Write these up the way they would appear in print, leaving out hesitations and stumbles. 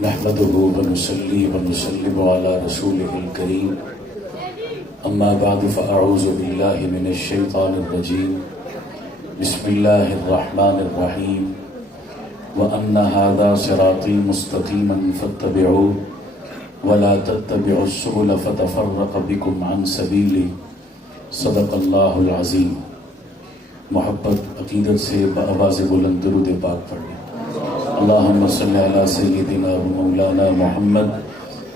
نحمده ونصلي ونسلم على رسوله الكريم اما بعد فاعوذ بالله من الشيطان الرجيم بسم الله الرحمن الرحيم وان هذا صراطي مستقيما فاتبعوه ولا تتبعوا السبل فتفرق بكم عن سبيله صدق الله العظيم. محبت عقیدت سے بآواز بلند درود پاک پڑھیں. اللہم صلی علی سیدنا و مولانا محمد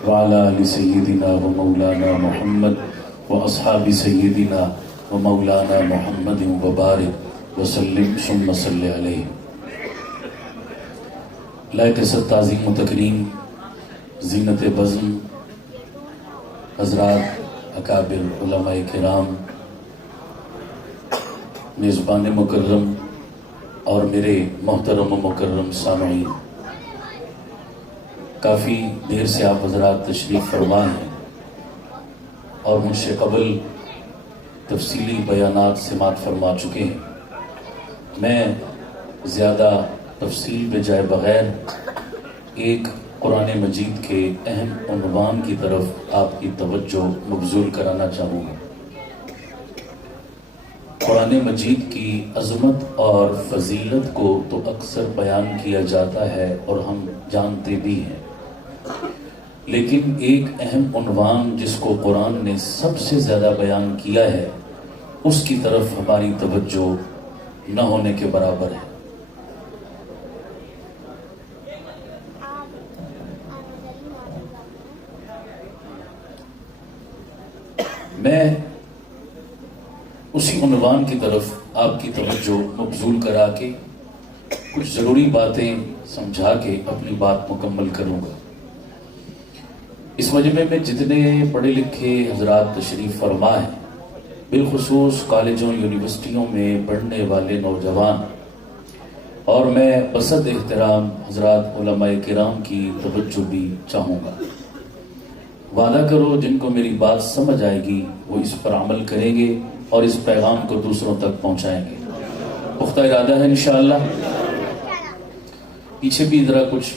وعلی آل سیدنا و مولانا محمد و اصحاب سیدنا و مولانا محمد وبارک وسلم ثم صلی علیہ. لائق صد تعظیم و تکریم زینت بزم حضرات اکابر علماء کرام، میزبان مکرم اور میرے محترم و مکرم سامعین، کافی دیر سے آپ حضرات تشریف فرما ہیں اور مجھ سے قبل تفصیلی بیانات سماعت فرما چکے ہیں. میں زیادہ تفصیل پہ جائے بغیر ایک قرآن مجید کے اہم عنوان کی طرف آپ کی توجہ مبذول کرانا چاہوں گا. قرآن مجید کی عظمت اور فضیلت کو تو اکثر بیان کیا جاتا ہے اور ہم جانتے بھی ہیں، لیکن ایک اہم عنوان جس کو قرآن نے سب سے زیادہ بیان کیا ہے اس کی طرف ہماری توجہ نہ ہونے کے برابر ہے. میں اسی عنوان کی طرف آپ کی توجہ مبذول کرا کے کچھ ضروری باتیں سمجھا کے اپنی بات مکمل کروں گا. اس مجمع میں جتنے پڑھے لکھے حضرات تشریف فرما ہیں، بالخصوص کالجوں یونیورسٹیوں میں پڑھنے والے نوجوان، اور میں بصد احترام حضرات علماء کرام کی توجہ بھی چاہوں گا. وعدہ کرو جن کو میری بات سمجھ آئے گی وہ اس پر عمل کریں گے اور اس پیغام کو دوسروں تک پہنچائیں گے. پختہ ارادہ ہے انشاءاللہ. پیچھے بھی ذرا کچھ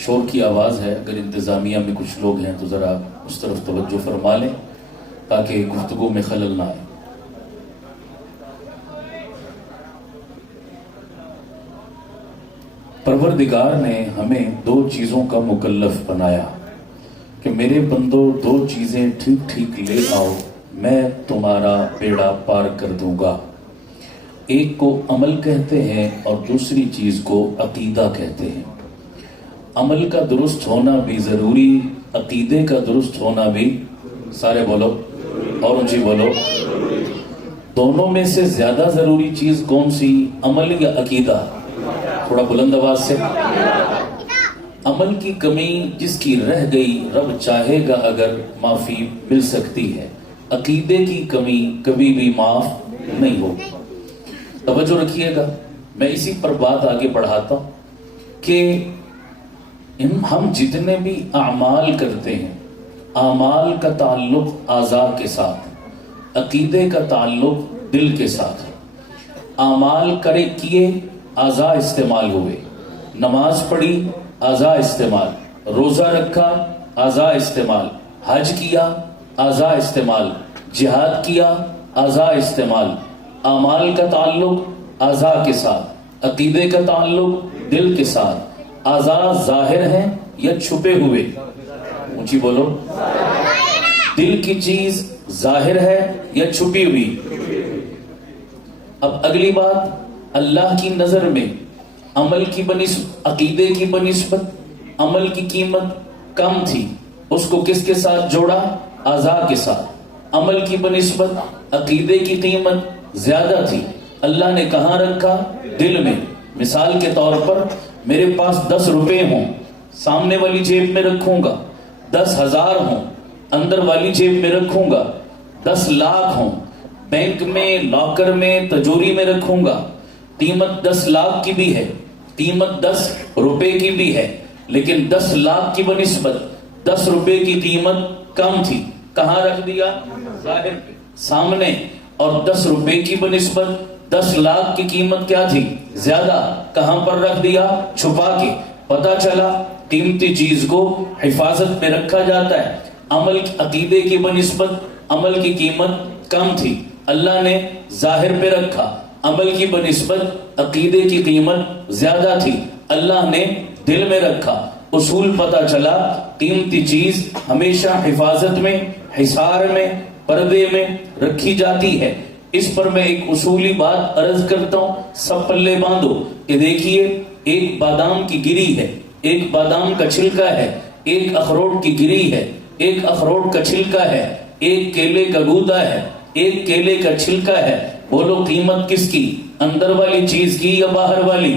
شور کی آواز ہے، اگر انتظامیہ میں کچھ لوگ ہیں تو ذرا اس طرف توجہ فرما لیں تاکہ گفتگو میں خلل نہ آئے. پروردگار نے ہمیں دو چیزوں کا مکلف بنایا کہ میرے بندو دو چیزیں ٹھیک ٹھیک لے آؤ، میں تمہارا بیڑا پار کر دوں گا. ایک کو عمل کہتے ہیں اور دوسری چیز کو عقیدہ کہتے ہیں. عمل کا درست ہونا بھی ضروری، عقیدے کا درست ہونا بھی، سارے بولو اور اونچی بولو، دونوں میں سے زیادہ ضروری چیز کون سی، عمل یا عقیدہ؟ تھوڑا بلند آواز سے. عمل کی کمی جس کی رہ گئی رب چاہے گا اگر معافی مل سکتی ہے، عقیدے کی کمی کبھی بھی معاف نہیں ہوگی. توجہ رکھیے گا. میں اسی پر بات آگے بڑھاتا ہوں کہ ہم جتنے بھی اعمال کرتے ہیں، اعمال کا تعلق اعضاء کے ساتھ، عقیدے کا تعلق دل کے ساتھ. اعمال کیے اعضاء استعمال ہوئے، نماز پڑھی اعضاء استعمال، روزہ رکھا اعضاء استعمال، حج کیا اعضاء استعمال، جہاد کیا اعضاء استعمال. اعمال کا تعلق اعضاء کے ساتھ، عقیدے کا تعلق دل کے ساتھ. اعضاء ظاہر ہیں یا چھپے ہوئے؟ اونچی بولو. دل کی چیز ظاہر ہے یا چھپی ہوئی؟ اب اگلی بات، اللہ کی نظر میں عمل کی بنسبت عقیدے کی بنسبت عمل کی قیمت کم تھی، اس کو کس کے ساتھ جوڑا؟ اعضاء کے ساتھ. عمل کی بنسبت عقیدے کی قیمت زیادہ تھی، اللہ نے کہاں رکھا؟ دل میں. مثال کے طور پر میرے پاس 10 روپے ہوں، سامنے والی جیب میں رکھوں گا. 10,000 ہوں، اندر والی جیب میں رکھوں گا. 10 لاکھ ہوں، بینک میں لاکر میں تجوری میں رکھوں گا. قیمت 10 لاکھ کی بھی ہے، قیمت 10 روپے کی بھی ہے، لیکن 10 لاکھ کی بنسبت 10 روپے کی قیمت کم تھی. کہاں رکھ دیا؟ ظاہر سامنے. اور 10 روپے کی بنسبت 10 لاکھ کی قیمت کیا تھی؟ زیادہ. کہاں پر رکھ دیا؟ چھپا کے. پتا چلا قیمتی چیز کو حفاظت میں رکھا جاتا ہے. عمل عقیدے کی بنسبت عمل کی قیمت کم تھی, اللہ نے ظاہر پہ رکھا. عمل کی بنسبت عقیدے کی قیمت زیادہ تھی, اللہ نے دل میں رکھا. اصول پتہ چلا, قیمتی چیز ہمیشہ حفاظت میں, حصار میں, پردے میں رکھی جاتی ہے. اس پر میں ایک اصولی بات عرض کرتا ہوں, سب پلے باندھو. کہ دیکھیے, ایک بادام کی گری ہے, ایک بادام کا چھلکا ہے, ایک اخروٹ کی گری ہے, ایک اخروٹ کا چھلکا ہے, ایک کیلے کا گودا ہے, ایک کیلے کا چھلکا ہے. بولو قیمت کس کی, اندر والی چیز کی یا باہر والی؟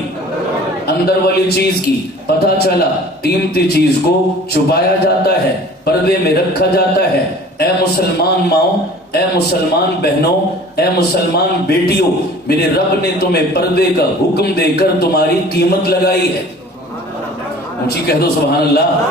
اندر والی چیز کی. پتہ چلا قیمتی چیز کو چھپایا جاتا ہے, پردے میں رکھا جاتا ہے. اے مسلمان ماؤں, اے مسلمان بہنوں, اے مسلمان بیٹیوں, میرے رب نے تمہیں پردے کا حکم دے کر تمہاری قیمت لگائی ہے. اونچی کہہ دو سبحان اللہ.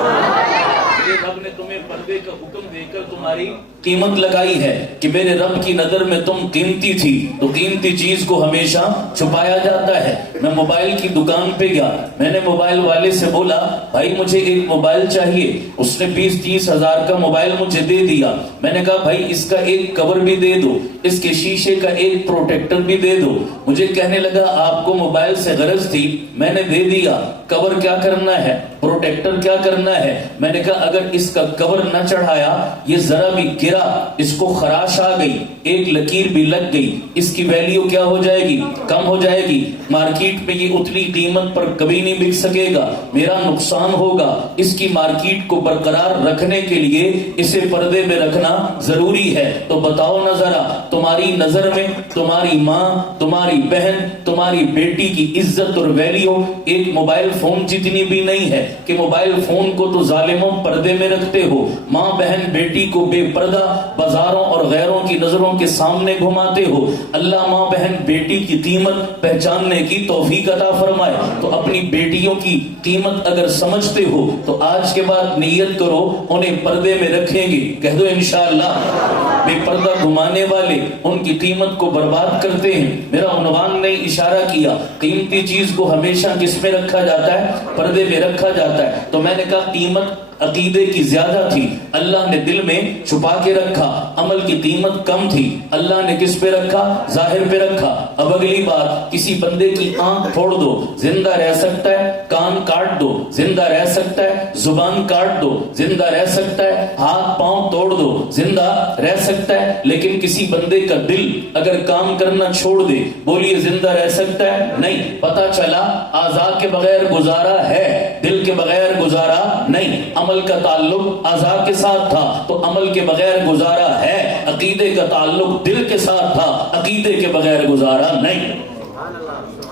میرے رب نے تمہیں پردے کا حکم دے کر تمہاری قیمت لگائی ہے کہ میرے رب کی نظر میں تم قیمتی تھی. تو قیمتی چیز کو ہمیشہ چھپایا جاتا ہے. میں موبائل کی دکان پہ گیا, میں نے موبائل والے سے بولا بھائی مجھے ایک موبائل چاہیے. اس نے 20-30 ہزار کا موبائل مجھے دے دیا. میں نے کہا بھائی اس کا ایک کور بھی دے دو, اس کے شیشے کا ایک پروٹیکٹر بھی دے دو. مجھے کہنے لگا آپ کو موبائل سے غرض تھی, میں نے دے دیا. کور کیا کرنا ہے, پروٹیکٹر کیا کرنا ہے؟ میں نے کہا اگر اس کا کور نہ چڑھایا, یہ ذرا بھی گرا, اس کو خراش آ گئی, ایک لکیر بھی لگ گئی, اس کی ویلیو کیا ہو جائے گی؟ کم ہو جائے گی. مارکیٹ میں یہ اتنی قیمت پر کبھی نہیں بک سکے گا, میرا نقصان ہوگا. اس کی مارکیٹ کو برقرار رکھنے کے لیے اسے پردے میں رکھنا ضروری ہے. تو بتاؤ نہ ذرا, تمہاری نظر میں تمہاری ماں, تمہاری بہن, تمہاری بیٹی کی عزت اور ویلیو ایک موبائل فون جتنی بھی نہیں ہے کہ موبائل فون کو تو ظالموں پردے میں رکھتے ہو, ماں بہن بیٹی کو بے پردہ بازاروں اور غیروں کی نظروں کے سامنے گھماتے ہو. اللہ ماں بہن بیٹی کی قیمت پہچاننے کی توفیق عطا فرمائے. تو اپنی بیٹیوں کی قیمت اگر سمجھتے ہو تو آج کے بعد نیت کرو انہیں پردے میں رکھیں گے. کہہ دو انشاءاللہ. بے پردہ گھمانے والے ان کی قیمت کو برباد کرتے ہیں. میرا عنوان نے اشارہ کیا, قیمتی چیز کو ہمیشہ کس میں رکھا جاتا ہے؟ پردے میں رکھا جاتا ہے. تو میں نے کہا قیمت عقیدے کی زیادہ تھی, اللہ نے دل میں چھپا کے رکھا. عمل کی قیمت کم تھی, اللہ نے کس پہ رکھا؟ ظاہر پہ رکھا. اب اگلی بات, کسی بندے کی آنکھ پھوڑ دو, زندہ رہ سکتا ہے. کان کاٹ دو, زندہ رہ سکتا ہے. زبان کاٹ دو, زندہ رہ سکتا ہے. ہاتھ پاؤں توڑ دو, زندہ رہ سکتا ہے. لیکن کسی بندے کا دل اگر کام کرنا چھوڑ دے, بولیے زندہ رہ سکتا ہے؟ نہیں. پتہ چلا اعضاء کے بغیر گزارا ہے, دل کے بغیر گزارا نہیں. عمل کا تعلق اعضاء کے ساتھ تھا تو عمل کے بغیر گزارا ہے. عقیدے کا تعلق دل کے ساتھ تھا, عقیدے کے بغیر گزارا نہیں.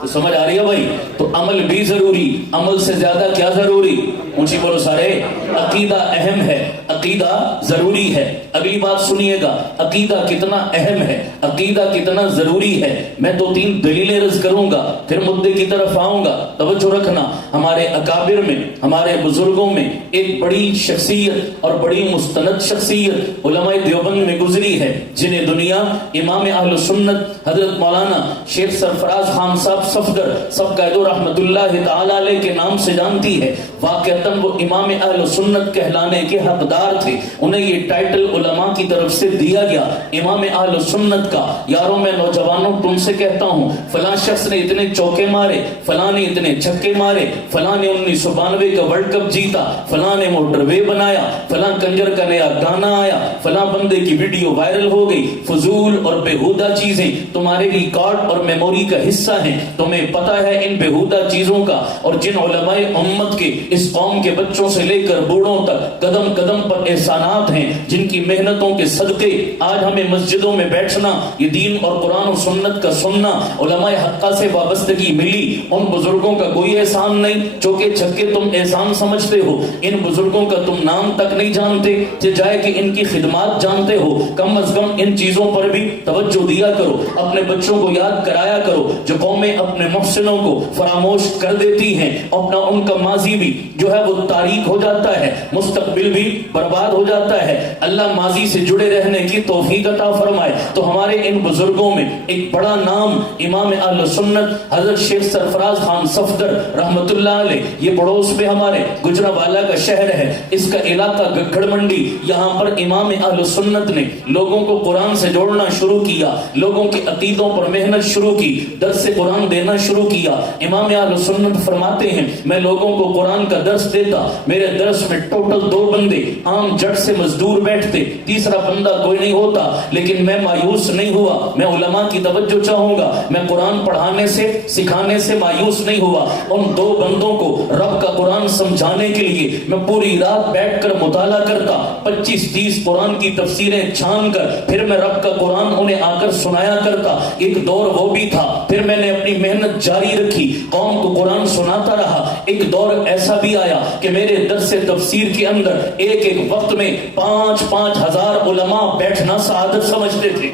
تو سمجھ آ رہی ہے بھائی؟ تو عمل بھی ضروری, عمل سے زیادہ کیا ضروری؟ اونچی بولو سارے. عقیدہ اہم ہے, عقیدہ ضروری ہے. اگلی بات سنیے گا, عقیدہ کتنا اہم ہے, عقیدہ کتنا ضروری ہے. میں 2-3 دلیلیں عرض کروں گا, پھر مدعے کی طرف آؤں گا. توجہ رکھنا, ہمارے اکابر میں, ہمارے بزرگوں میں ایک بڑی شخصیت اور بڑی مستند شخصیت علماء دیوبند میں گزری ہے, جنہیں دنیا امام اہل سنت حضرت مولانا شیخ سرفراز خان صاحب صفدر سب قید رحمت اللہ تعالی علیہ کے نام سے جانتی ہے. واقعتاً وہ امام اہل سنت کہلانے کے حقدار تھے. انہیں یہ ٹائٹل علماء کی طرف سے دیا گیا امام اہل سنت کا. یاروں میں نوجوانوں تم سے کہتا ہوں, فلاں شخص نے اتنے چوکے مارے, فلاں نے اتنے چھکے مارے, فلاں نے 1992 کا ورلڈ کپ جیتا, فلاں نے موٹر وے بنایا, فلاں کنجر کا نیا گانا آیا, فلاں بندے کی ویڈیو وائرل ہو گئی. فضول اور بیہودہ چیزیں تمہارے ریکارڈ اور میموری کا حصہ ہیں. تمہیں پتہ ہے ان بیہودہ چیزوں کا, اور جن علماء امت کے اس قوم کے بچوں سے لے کر بوڑھوں تک قدم قدم پر احسانات ہیں, جن کی محنتوں کے صدقے آج ہمیں مسجدوں میں بیٹھنا, یہ دین اور قرآن و سنت کا سننا, علماء حقہ سے وابستگی ملی. ان بزرگوں کا کوئی احسان نہیں, چوکے چھکے تم احسان سمجھتے ہو. ان بزرگوں کا تم نام تک نہیں جانتے, جائے کہ ان کی خدمات جانتے ہو. کم از کم ان چیزوں پر بھی توجہ دیا کرو, اپنے بچوں کو یاد کرایا کرو. جو قومیں اپنے محسنوں کو فراموش کر دیتی ہیں, اپنا ان کا ماضی بھی جو ہے وہ تاریک ہو جاتا ہے, مستقبل بھی برباد برباد ہو جاتا ہے۔ اللہ ماضی سے جڑے رہنے کی توفیق عطا فرمائے۔ تو ہمارے ان بزرگوں میں ایک بڑا نام امام اہل سنت حضرت شیخ سرفراز خان صفدر رحمت اللہ علیہ، یہ پڑوس میں ہمارے گجرانوالہ کا شہر ہے، اس کا علاقہ گگڑ منڈی، یہاں پر امام اہل سنت نے لوگوں کو قرآن سے جوڑنا شروع کیا، لوگوں کے عقیدوں پر محنت شروع کی، درس قرآن دینا شروع کیا۔ امام اہل سنت فرماتے ہیں میں لوگوں کو قرآن کا درس دیتا، میرے درس میں ٹوٹل 2 بندے عام جٹ سے مزدور بیٹھتے، تیسرا بندہ کوئی نہیں ہوتا، لیکن میں مایوس نہیں ہوا، میں علماء کی توجہ چاہوں گا، میں قرآن پڑھانے سے سکھانے سے مایوس نہیں ہوا۔ ان 2 بندوں کو رب کا قرآن سمجھانے کے لیے میں پوری رات بیٹھ کر مطالعہ کرتا، 25-30 قرآن کی تفسیریں چھان کر پھر میں رب کا قرآن انہیں آ کر سنایا کرتا۔ ایک دور وہ بھی تھا، پھر میں نے اپنی محنت جاری رکھی، قوم کو قرآن سناتا رہا۔ ایک دور ایسا بھی آیا کہ میرے درس تفسیر کے اندر ایک وقت میں 5-5 ہزار علماء بیٹھنا سعادت سمجھتے تھے۔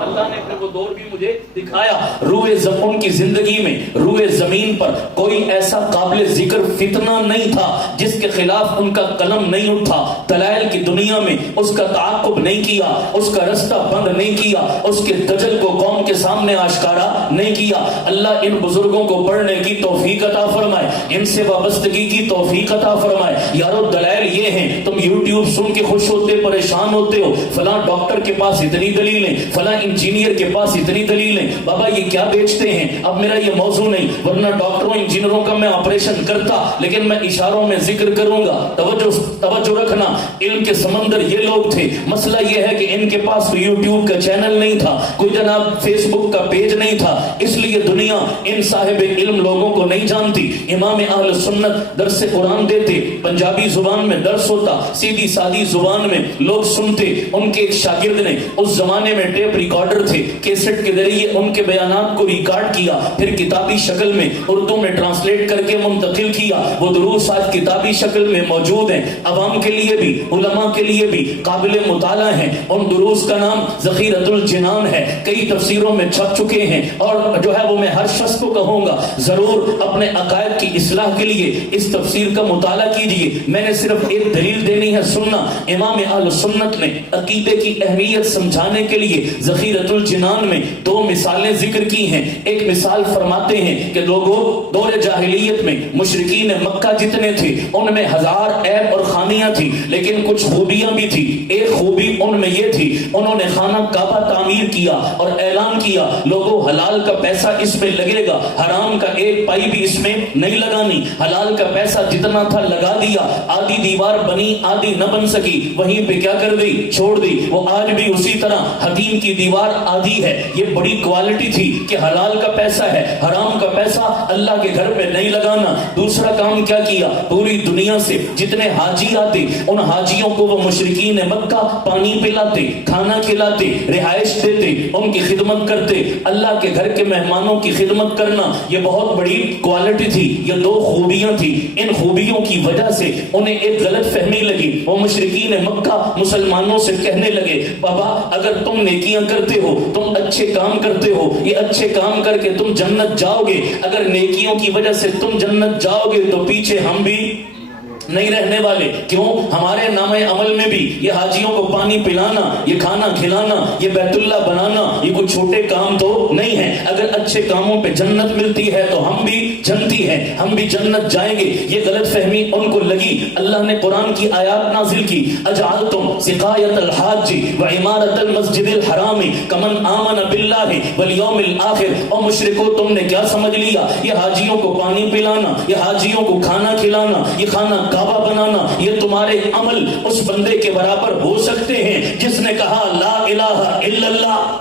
اللہ نے پھر وہ دور بھی مجھے دکھایا۔ روئے ان کی زندگی میں روئے زمین پر کوئی ایسا قابل ذکر فتنہ نہیں تھا جس کے خلاف ان کا قلم نہیں اٹھا، دلائل کی دنیا میں اس کا تعاقب نہیں کیا، اس کا رستہ بند نہیں کیا، اس کے دجل کو قوم کے سامنے آشکارا نہیں کیا۔ اللہ ان بزرگوں کو پڑھنے کی توفیق عطا فرمائے، ان سے وابستگی کی توفیق عطا فرمائے۔ یارو دلائل یہ ہیں، تم یوٹیوب سن کے خوش ہوتے پریشان ہوتے ہو، فلاں ڈاکٹر کے پاس اتنی دلیلیں، فلاں انجینئر کے پاس اتنی دلیلیں، بابا یہ کیا بیچتے ہیں؟ اب میرا یہ موضوع نہیں، ورنہ ڈاکٹروں انجینئروں کا میں آپریشن کرتا، لیکن میں اشاروں میں ذکر کروں گا۔ توجہ رکھنا، علم کے سمندر یہ لوگ تھے۔ مسئلہ یہ ہے کہ ان کے پاس یوٹیوب کا چینل نہیں تھا، کوئی جناب فیس بک کا پیج نہیں تھا، اس لیے دنیا ان صاحب علم لوگوں کو نہیں جانتی۔ امام اہل سنت درس قرآن دیتے، پنجابی زبان میں درس ہوتا، سیدھی سادی زبان میں لوگ سنتے۔ ان کے ایک شاگرد نے، اس زمانے میں ٹیپ ریکارڈر تھے، کیسٹ کے ذریعے ان کے بیانات کو ریکارڈ کیا، پھر کتابی شکل میں اردو میں ٹرانسلیٹ کر کے منتقل کیا۔ وہ دروس آج کتابی شکل میں موجود ہیں، عوام کے لیے بھی علماء کے لیے بھی قابل مطالعہ ہیں۔ ان دروس کا نام ذخیرۃ الجنان ہے، کئی تفسیروں میں چھپ چکے ہیں، اور جو ہے وہ میں ہر شخص کو کہوں گا ضرور اپنے عقائد کی اصلاح کے لیے اس تفسیر کا مطالعہ کیجیے۔ میں نے صرف ایک دلیل دینی ہے، سننا۔ امام اہل سنت نے عقیدے کی اہمیت سمجھانے کے لیے ذخیرۃ الجنان میں 2 مثالیں ذکر کی ہیں۔ ایک مثال فرماتے ہیں کہ لوگوں دور جاہلیت میں مشرکین مکہ جتنے تھے ان میں 1000 عیب اور خامیاں تھی، لیکن کچھ خوبیاں بھی تھی۔ ایک خوبی ان میں یہ تھی، انہوں نے خانہ کعبہ تعمیر کیا اور اعلان کیا لوگوں حلال کا پیسہ اس میں لگے گا، حرام کا ایک پائی بھی اس میں نہیں لگانی۔ حلال کا پیسہ جتنا تھا لگا دیا، آدھی دیوار بنی آدھی نہ بن سکی، وہیں پہ کیا کر دی؟ چھوڑ دی۔ وہ آج بھی اسی طرح حدیم کی دیوار آدھی ہے۔ یہ بڑی کوالٹی تھی کہ حلال کا پیسہ ہے، حرام کا پیسہ اللہ کے گھر پہ نہیں لگانا۔ دوسرا کام کیا کیا؟ پوری دنیا سے جتنے حاجی آتے ان حاجیوں کو وہ مشرکین مکہ پانی پلاتے، کھانا کھلاتے، رہائش دیتے، ان کی خدمت کرتے۔ اللہ کے گھر کے مہمانوں کی خدمت کرنا یہ بہت بڑی کوالٹی تھی، یہ 2 خوبیاں تھی۔ ان خوبیوں کی وجہ سے انہیں ایک غلط فہمی لگی، وہ مشرکین مکہ مسلمانوں سے کہنے لگے بابا اگر تم نیکیاں کرتے ہو، تم اچھے کام کرتے ہو، یہ اچھے کام کر کے تم جنت جاؤ گے، اگر نیکیوں کی وجہ سے تم جنت جاؤ گے تو پیچھے ہم بھی نہیں رہنے والے۔ کیوں؟ ہمارے نام عمل میں بھی یہ حاجیوں کو پانی پلانا، یہ کھانا کھلانا، یہ بیت اللہ بنانا یہ کوئی چھوٹے کام تو نہیں ہے۔ اگر اچھے کاموں پہ جنت ملتی ہے تو ہم بھی جنتی ہیں، ہم بھی جنت جائیں گے۔ یہ غلط فہمی ان کو لگی۔ اللہ نے قرآن کی آیات نازل کی، اجعلتم سقایت الحاج وعمارت المسجد الحرام کمن آمن باللہ والیوم الآخر۔ اور مشرکو تم نے کیا سمجھ لیا؟ یہ حاجیوں کو پانی پلانا، یہ حاجیوں کو کھانا کھلانا، یہ کھانا کعبہ بنانا، یہ تمہارے عمل اس بندے کے برابر ہو سکتے ہیں جس نے کہا لا الہ الا اللہ۔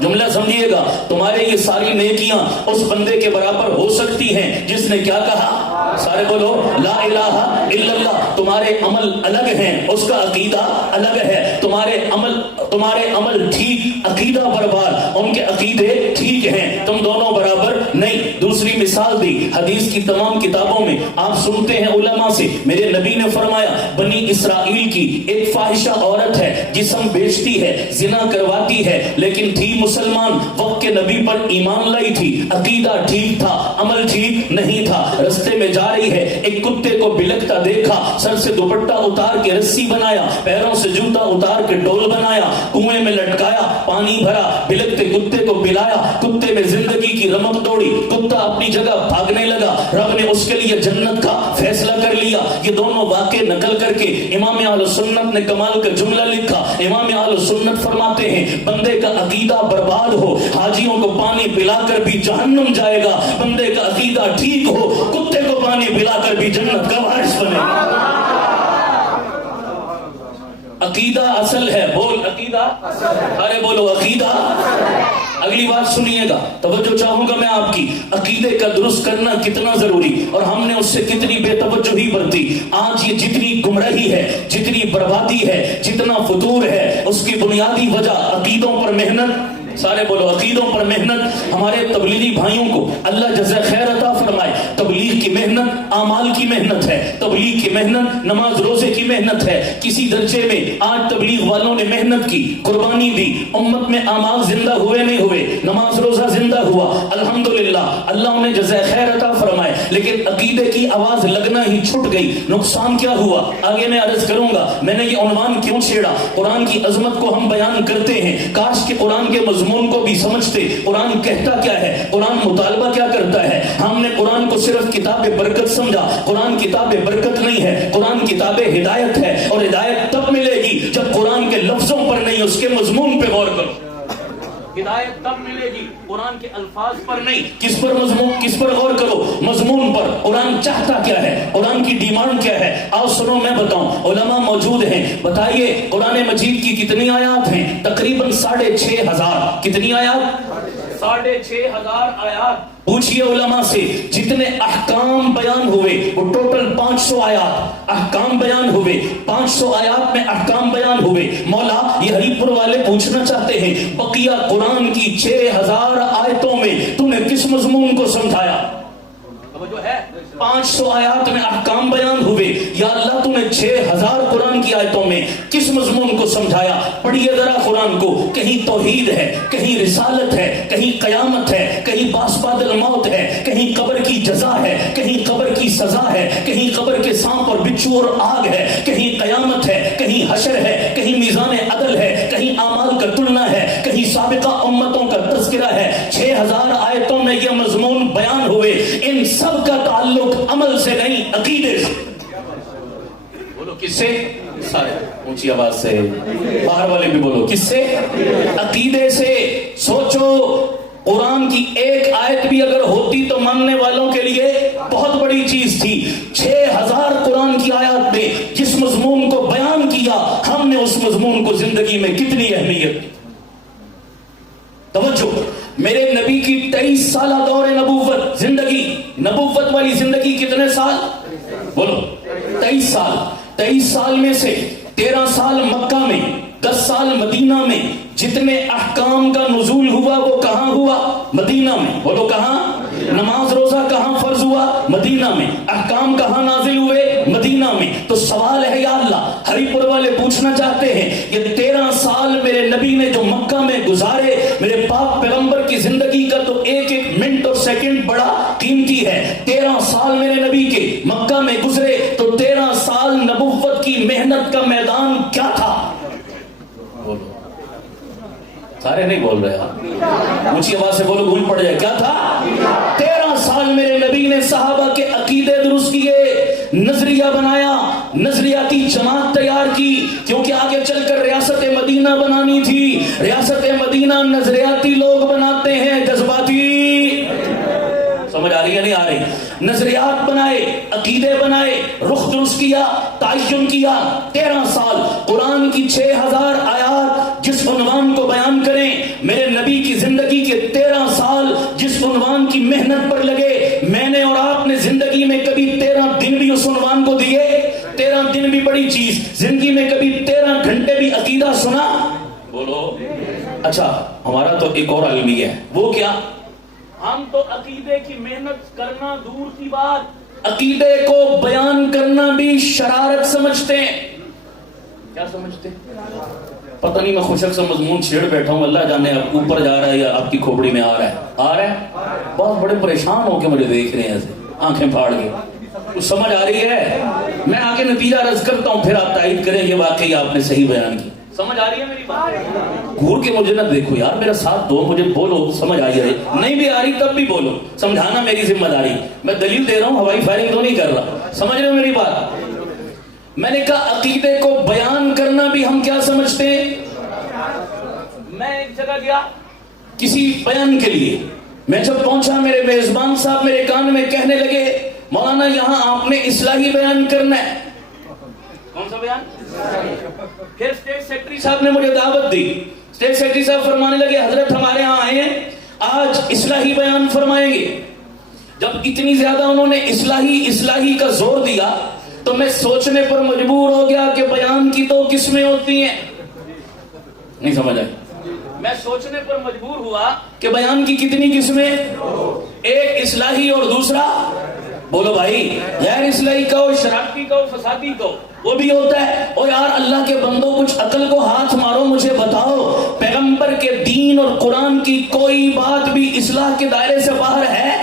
جملہ سمجھیے گا، تمہارے یہ ساری نیکیاں اس بندے کے برابر ہو سکتی ہیں جس نے کیا کہا؟ سارے بولو لا الہ الا اللہ۔ تمہارے عمل الگ ہیں، اس کا عقیدہ الگ ہے، تمہارے عمل تمہارے عمل ٹھیک عقیدہ برباد، ان کے عقیدے ٹھیک ہیں، تم دونوں برابر نہیں۔ دوسری مثال دی حدیث کی تمام کتابوں میں آپ سنتے ہیں علماء سے، میرے نبی نے فرمایا بنی اسرائیل کی ایک فاحشہ عورت ہے، جسم بیچتی ہے، زنا کرواتی ہے، لیکن تھی مسلمان، وقت کے نبی پر ایمان لائی تھی، عقیدہ ٹھیک تھا، عمل ٹھیک نہیں تھا۔ رستے میں جا رہی ہے، ایک کتے کو بلکتا دیکھا، سر سے دوپٹہ اتار کے رسی بنایا، پیروں سے جوتا اتار کے ڈول بنایا، کنویں میں لٹکایا، پانی بھرا، بلکتے کتے کو پلایا، کتے میں زندگی کی رمق دوڑی، کتا اپنی جگہ بھاگنے لگا، رب نے اس کے لیے جنت کا فیصلہ کر لیا۔ یہ دونوں واقع نقل کر کے امام اہل سنت نے کمال کا جملہ لکھا۔ امام اہل سنت فرماتے ہیں بندے کا عقیدہ برباد ہو، حاجیوں کو پانی پلا کر بھی جہنم جائے گا، بندے کا عقیدہ ٹھیک ہو، کتے کو پانی پلا کر بھی جنت کا وارث بنے گا۔ عقیدہ اصل ہے، بول عقیدہ، ارے بولو عقیدہ۔ اگلی بات سنیے گا، توجہ چاہوں گا میں آپ کی، عقیدے کا درست کرنا کتنا ضروری اور ہم نے اس سے کتنی بے توجہی برتی۔ آج یہ جتنی گمراہی ہے، جتنی بربادی ہے، جتنا فتور ہے، اس کی بنیادی وجہ عقیدوں پر محنت، سارے بولو عقیدوں پر محنت۔ ہمارے تبلیغی بھائیوں کو اللہ جزا خیر عطا فرمائے، تبلیغ کی محنت اعمال کی محنت ہے، تبلیغ کی محنت نماز روزے کی محنت ہے۔ کسی درجے میں آج تبلیغ والوں نے محنت کی، قربانی دی، امت میں اعمال زندہ ہوئے نہیں ہوئے، نماز روزہ زندہ ہوا، الحمدللہ، اللہ انہیں جزا خیر عطا فرمائے، لیکن عقیدے کی آواز لگنا ہی چھٹ گئی۔ نقصان کیا ہوا آگے میں عرض کروں گا۔ میں نے یہ عنوان کیوں چھیڑا؟ قرآن کی عظمت کو ہم بیان کرتے ہیں، کاش کہ قرآن کے مضمون کو بھی سمجھتے، قرآن کہتا کیا ہے، قرآن مطالبہ کیا کرتا ہے۔ ہم نے قرآن کو صرف کتاب برکت سمجھا، قرآن کتاب برکت نہیں ہے، قرآن کتاب ہدایت ہے، اور ہدایت تب ملے گی جب قرآن کے لفظوں پر نہیں اس کے مضمون پہ غور کرو۔ ہدایت تب ملے گی قرآن کے الفاظ پر نہیں، کس پر مضمون، کس پر غور کرو، مضمون پر۔ قرآن چاہتا کیا ہے، قرآن کی ڈیمانڈ کیا ہے، آؤ سنو میں بتاؤں۔ علماء موجود ہیں، بتائیے قرآن مجید کی کتنی آیات ہیں؟ تقریباً 6500۔ کتنی آیات؟ 6500 آیات۔ پوچھئے علماء سے، جتنے احکام بیان ہوئے وہ ٹوٹل 500 آیات احکام بیان ہوئے، 500 آیات میں احکام بیان ہوئے۔ مولا یہ ہری پور والے پوچھنا چاہتے ہیں بقیہ قرآن کی 6000 آیتوں میں تو نے کس مضمون کو سمجھایا؟ جو ہے 500 آیات میں احکام بیان ہوئے، یا اللہ تو نے 6000 قرآن کی آیتوں میں کس مضمون کو سمجھایا؟ پڑھیے ذرا قرآن کو، کہیں توحید ہے، کہیں رسالت ہے، کہیں قیامت ہے، کہیں باس بعد الموت ہے، کہیں قبر کی جزا ہے، کہیں قبر کی سزا ہے، کہیں قبر کے سانپ اور بچھو اور آگ ہے، کہیں قیامت ہے، کہیں حشر ہے، کہیں میزان عدل ہے، کہیں اعمال کا تلنا ہے، کہیں سابقہ امتوں کا تذکرہ ہے۔ 6000 آیتوں میں یہ مضمون بیان ہوئے، ان سب کا تعلق عمل سے نہیں عقیدے سے۔ بولو کس سے؟ سارے اونچی آواز سے، باہر والے بھی بولو کس سے؟ عقیدے سے۔ سوچو قرآن کی ایک آیت بھی اگر ہوتی تو ماننے والوں کے لیے بہت بڑی چیز تھی۔ 6000 قرآن کی آیات میں جس مضمون کو بیان کیا، ہم نے اس مضمون کو زندگی میں کتنی اہمیت۔ توجہ، میرے نبی کی 23 سالہ دور نبوت زندگی، نبوت والی زندگی کتنے سال؟ بولو 23 سال۔ 23 سال میں سے 13 سال مکہ میں، 10 سال مدینہ میں۔ جتنے احکام کا نزول ہوا وہ کہاں ہوا؟ مدینہ میں۔ بولو کہاں؟ نماز روزہ کہاں فرض ہوا؟ مدینہ میں۔ احکام کہاں نازل ہوئے؟ مدینہ میں۔ تو سوال ہے یا اللہ، ہری پور والے پوچھنا چاہتے ہیں یہ 13 سال میرے نبی نے جو مکہ میں گزارے، میرے پاک پیغمبر کی زندگی کا تو ایک ایک منٹ اور سیکنڈ بڑا قیمتی ہے۔ 13 سال میرے نبی کے مکہ میں گزرے تو 13 سال نبوت کی محنت کا میدان کیا تھا؟ بولو، سارے نہیں بول رہے آپ، اونچی آواز سے بولو، گونج پڑ جائے۔ کیا تھا؟ 13 سال میرے نبی نے صحابہ کے عقیدے درست کیے، نظریہ بنایا، نظریاتی جماعت تیار کی، کیونکہ آگے چل کر ریاست مدینہ بنانی تھی۔ ریاست مدینہ نظریاتی لوگ بناتے ہیں، جذباتی۔ سمجھ آ رہی ہے نہیں آ رہی؟ نظریات بنائے، عقیدے بنائے، رخ درست کیا، تعین کیا۔ 13 سال قرآن کی 6000 آیات جس عنوان کو بیان کریں، میرے نبی کی زندگی کے 13 سال جس عنوان کی محنت پر لگے، میں نے اور آپ نے زندگی میں کبھی 13 دن بھی اس عنوان کو دیے؟ 13 دن بھی بڑی چیز، زندگی میں کبھی 13 گھنٹے بھی عقیدہ سنا؟ بولو اچھا ہمارا تو ایک اور المیہ ہے، وہ کیا؟ ہم تو عقیدے کی محنت کرنا دور کی بات، عقیدے کو بیان کرنا بھی شرارت سمجھتے ہیں۔ کیا سمجھتے ہیں؟ پتہ نہیں، میں خوشک سے مضمون چھیڑ بیٹھا ہوں، اللہ جانے اب اوپر جا رہا ہے یا آپ کی کھوپڑی میں آ رہا ہے۔ بہت بڑے پریشان ہو کے مجھے دیکھ رہے ہیں ایسے آنکھیں پھاڑ کے، کچھ سمجھ آ رہی ہے؟ میں آگے نتیجہ عرض کرتا ہوں، پھر آپ تائید کریں یہ واقعی آپ نے صحیح بیان کی۔ سمجھ آ رہی ہے میری بات؟ گھور کے مجھے نہ دیکھو یار، میرا ساتھ دو، مجھے بولو، سمجھ آئی ہے، نہیں بھی آ رہی تب بھی بولو، سمجھانا میری ذمہ داری، میں دلیل دے رہا ہوں، ہوائی فائرنگ تو نہیں کر رہا، سمجھ رہے ہو میری بات؟ میں نے کہا عقیدے کو بیان کرنا بھی ہم کیا سمجھتے ہیں؟ میں ایک جگہ گیا کسی بیان کے لیے، میں جب پہنچا میرے میزبان صاحب میرے کان میں کہنے لگے مولانا یہاں آپ نے اصلاحی بیان کرنا ہے۔ کون سا بیان؟ پھر اسٹیٹ سیکرٹری صاحب نے مجھے دعوت دی، اسٹیٹ سیکرٹری صاحب فرمانے لگے حضرت ہمارے ہاں آئے ہیں، آج اصلاحی بیان فرمائیں گے۔ جب اتنی زیادہ انہوں نے اصلاحی کا زور دیا تو میں سوچنے پر مجبور ہو گیا کہ بیان کی دو قسمیں ہوتی ہیں۔ نہیں سمجھ آئی؟ میں سوچنے پر مجبور ہوا کہ بیان کی کتنی قسمیں؟ ایک اصلاحی اور دوسرا، بولو بھائی، غیر اصلاحی کا ہو، شرارتی کا ہو، فسادی کا ہو، وہ بھی ہوتا ہے۔ اور یار اللہ کے بندوں کچھ عقل کو ہاتھ مارو، مجھے بتاؤ پیغمبر کے دین اور قرآن کی کوئی بات بھی اصلاح کے دائرے سے باہر ہے؟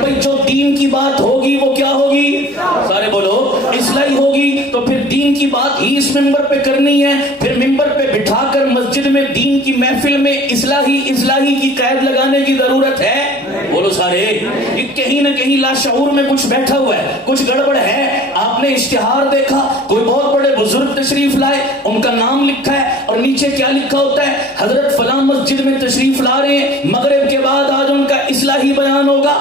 بھائی جو دین کی بات ہوگی وہ کیا ہوگی؟ سارے بولو اصلاحی ہوگی، تو پھر دین کی بات ہی اس ممبر پہ کرنی ہے، پھر ممبر پہ بٹھا کر مسجد میں دین کی محفل میں اصلاحی کی قید لگانے کی ضرورت ہے؟ بولو سارے، یہ کہیں نہ کہیں لاشعور میں کچھ بیٹھا ہوا ہے، کچھ گڑبڑ ہے۔ آپ نے اشتہار دیکھا، کوئی بہت بڑے بزرگ تشریف لائے، ان کا نام لکھا ہے اور نیچے کیا لکھا ہوتا ہے؟ حضرت فلاں مسجد میں تشریف لا رہے ہیں، مغرب کے بعد آج ان کا اصلاحی بیان ہوگا۔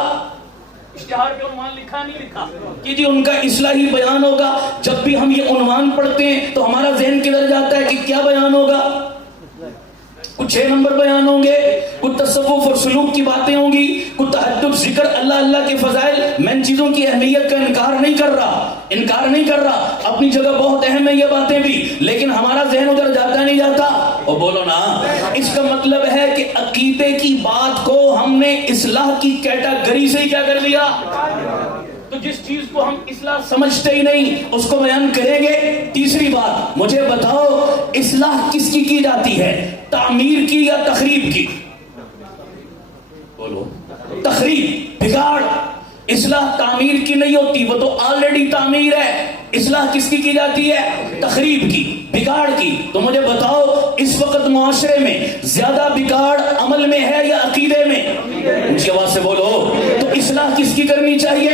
اشتہار پہ عنوان لکھا نہیں لکھا کہ جی ان کا اصلاحی بیان ہوگا؟ جب بھی ہم یہ عنوان پڑھتے ہیں تو ہمارا ذہن کدھر جاتا ہے کہ کیا بیان ہوگا؟ کچھ 6 نمبر بیان ہوں گے، کچھ تصوف اور سلوک کی باتیں ہوں گی، کچھ تہجد، ذکر، اللہ کے فضائل۔ میں ان چیزوں کی اہمیت کا انکار نہیں کر رہا، اپنی جگہ بہت اہم ہے یہ باتیں بھی، لیکن ہمارا ذہن ادھر جاتا نہیں جاتا؟ اور بولو نا، اس کا مطلب ہے کہ عقیدے کی بات کو ہم نے اصلاح کی کیٹاگری سے ہی کیا کر لیا؟ تو جس چیز کو ہم اصلاح سمجھتے ہی نہیں اس کو بیان کریں گے۔ تیسری بات، مجھے بتاؤ اصلاح کس کی جاتی ہے؟ تعمیر کی یا تخریب کی؟ بولو تخریب، بگاڑ۔ اصلاح تعمیر کی نہیں ہوتی، وہ تو آلریڈی تعمیر ہے۔ اصلاح کس کی جاتی ہے؟ تخریب کی، بگاڑ کی۔ تو مجھے بتاؤ اس وقت معاشرے میں زیادہ بگاڑ عمل میں ہے یا عقیدے میں؟ اونچی آواز سے بولو۔ تو اصلاح کس کی کرنی چاہیے؟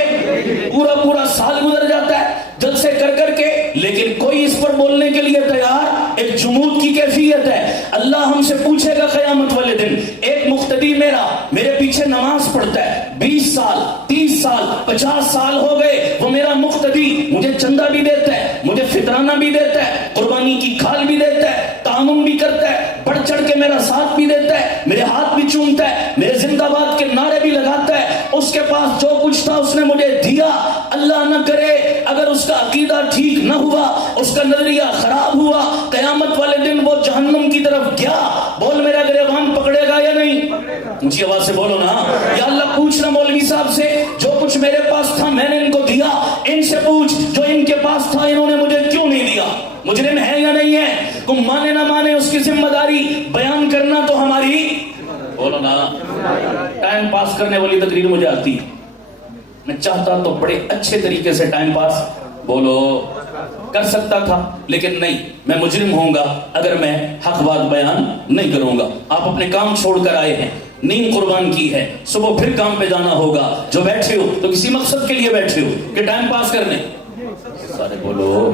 پورا سال گزر جاتا ہے جلسے کر کے، لیکن کوئی اس پر بولنے کے لیے تیار؟ ایک جمود کی کیفیت ہے۔ اللہ ہم سے پوچھے گا قیامت والے دن، ایک مقتدی میرے پیچھے نماز پڑھتا ہے، 20 سال 30 سال 50 سال ہو گئے، وہ میرا مقتدی مجھے چندہ بھی دیتا ہے، مجھے فطرانہ بھی دیتا ہے، قربانی کی کھال بھی دیتا ہے، تعاون بھی کرتا ہے، بڑھ چڑھ کے میرا ساتھ بھی دیتا ہے، میرے ہاتھ بھی چومتا ہے، میرے زندہ باد کے نعرے بھی لگاتا ہے۔ اس کے پاس جو کچھ تھا اس نے مجھے دیا۔ اللہ نہ کرے اگر اس کا عقیدہ ٹھیک نہ ہوا، اس کا نظریہ خراب ہوا، قیامت والے دن وہ جہنم کی طرف گیا، بول میرا گریبان پکڑے گا یا نہیں؟ اونچی آواز سے بولو نا۔ یا اللہ پوچھنا مولوی صاحب سے، جو کچھ میرے پاس تھا میں نے ان کو دیا، ان سے پوچھ جو ان کے پاس تھا انہوں نے مجھے کیوں نہیں دیا؟ مجرم ہے یا نہیں ہے؟ تم مانے نہ مانے اس کی ذمہ داری بیان کرنا تو ہماری، بولو نا۔ ٹائم پاس کرنے والی تقریر مجھے آتی ہے، میں چاہتا تو بڑے اچھے طریقے سے ٹائم پاس بولو کر سکتا تھا، لیکن نہیں، میں مجرم ہوں گا اگر میں حق بات بیان نہیں کروں گا۔ آپ اپنے کام چھوڑ کر آئے ہیں، نیند قربان کی ہے، صبح پھر کام پہ جانا ہوگا، جو بیٹھے ہو تو کسی مقصد کے لیے بیٹھے ہو کہ ٹائم پاس کرنے؟ سارے بولو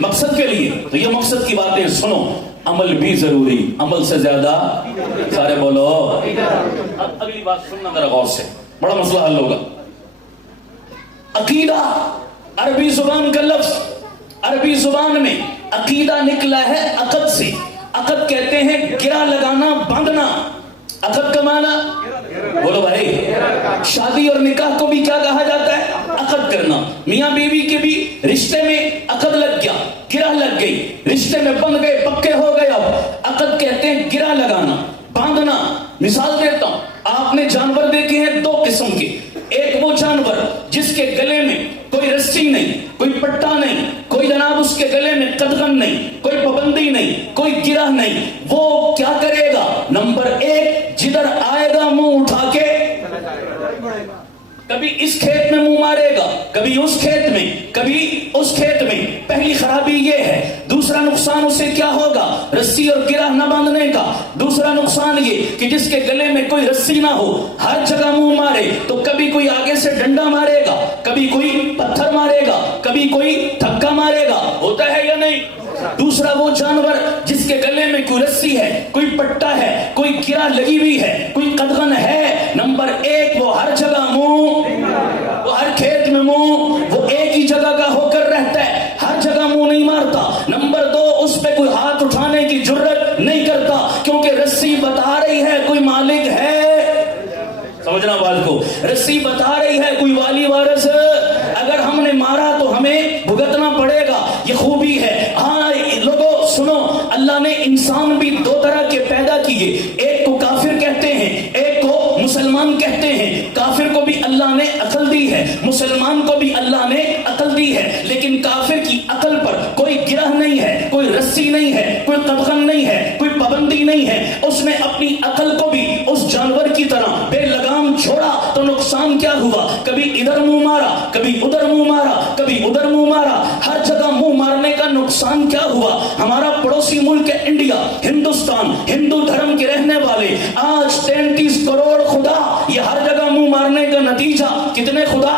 مقصد کے لیے۔ تو یہ مقصد کی باتیں سنو، عمل بھی ضروری، عمل سے زیادہ، سارے بولو۔ اب اگلی بات سننا ذرا غور سے، بڑا مسئلہ حل ہوگا۔ عقیدہ عربی زبان کا لفظ، عربی زبان میں عقیدہ نکلا ہے عقد سے۔ عقد کہتے ہیں گرہ لگانا، باندھنا۔ عقد کا معنی بولو بھائی، شادی اور نکاح کو بھی کیا کہا جاتا ہے؟ عقد کرنا۔ میاں بیوی کے بھی رشتے میں عقد لگ گیا، گرہ لگ گئی، رشتے میں بندھ گئے، پکے ہو گئے، اب عقد کہتے ہیں گرہ لگانا۔ مثال دیتا ہوں, آپ نے جانور دیکھے ہیں دو قسم کے. ایک وہ جانور جس کے گلے میں کوئی رسی نہیں, کوئی پٹا نہیں, کوئی جناب اس کے گلے میں قدغن نہیں, کوئی پابندی نہیں, کوئی گرہ نہیں. وہ کیا کرے گا؟ نمبر ایک, جدھر آئے گا منہ اٹھا کے کبھی اس کھیت میں منہ مارے گا, کبھی اس کھیت میں, کبھی اس کھیت میں. پہلی خرابی یہ ہے. دوسرا نقصان اسے کیا ہوگا؟ رسی اور گرہ نہ باندھنے کا. دوسرا نقصان یہ کہ جس کے گلے میں کوئی رسی نہ ہو, ہر جگہ منہ مارے, تو کبھی کوئی آگے سے ڈنڈا مارے گا, کبھی کوئی پتھر مارے گا, کبھی کوئی دھکا مارے گا. ہوتا ہے یا نہیں؟ دوسرا وہ جانور جس کے گلے میں کوئی رسی ہے, کوئی پٹا ہے, کوئی گرہ لگی ہوئی ہے, کوئی قدغن ہے. نمبر ایک, وہ ہر جگہ منہ, وہ ہر کھیت میں منہ, وہ ایک ہی جگہ کا ہو کر رہتا ہے, ہر جگہ منہ نہیں مارتا. نمبر دو, اس پہ کوئی ہاتھ اٹھانے کی جرت نہیں کرتا, کیونکہ رسی بتا رہی ہے کوئی مالک ہے. سمجھنا بات کو, رسی بتا رہی ہے کوئی والی وارث. اگر ہم نے مارا تو ہمیں بھگتنا پڑے گا. یہ خوبی ہے. ہاں لوگوں سنو, اللہ نے انسان بھی دو طرح کے پیدا کیے. ایک کو کافر کہتے ہیں, ایک کو مسلمان کہتے ہیں. کافر کو بھی اللہ نے عقل دی ہے, مسلمان کو بھی اللہ نے عقل دی ہے. لیکن کافر کی عقل پر کوئی گرہ نہیں ہے, کوئی رسی نہیں ہے, کوئی قدغن نہیں ہے, کوئی پابندی نہیں ہے. اس نے اپنی عقل کو بھی اس جانور کی طرح بے لگام چھوڑا, تو نقصان کیا ہوا؟ کبھی ادھر منہ مارا, کبھی ادھر منہ مارا, کبھی ادھر منہ مارا. ہر جگہ منہ مارنے کا نقصان کیا ہوا؟ ہمارا پڑوسی ملک ہے انڈیا, ہندوستان, ہندو دھرم کے رہنے والے, آج 33 کروڑ خدا. یہ ہر جگہ منہ مارنے کا نتیجہ کتنے خدا؟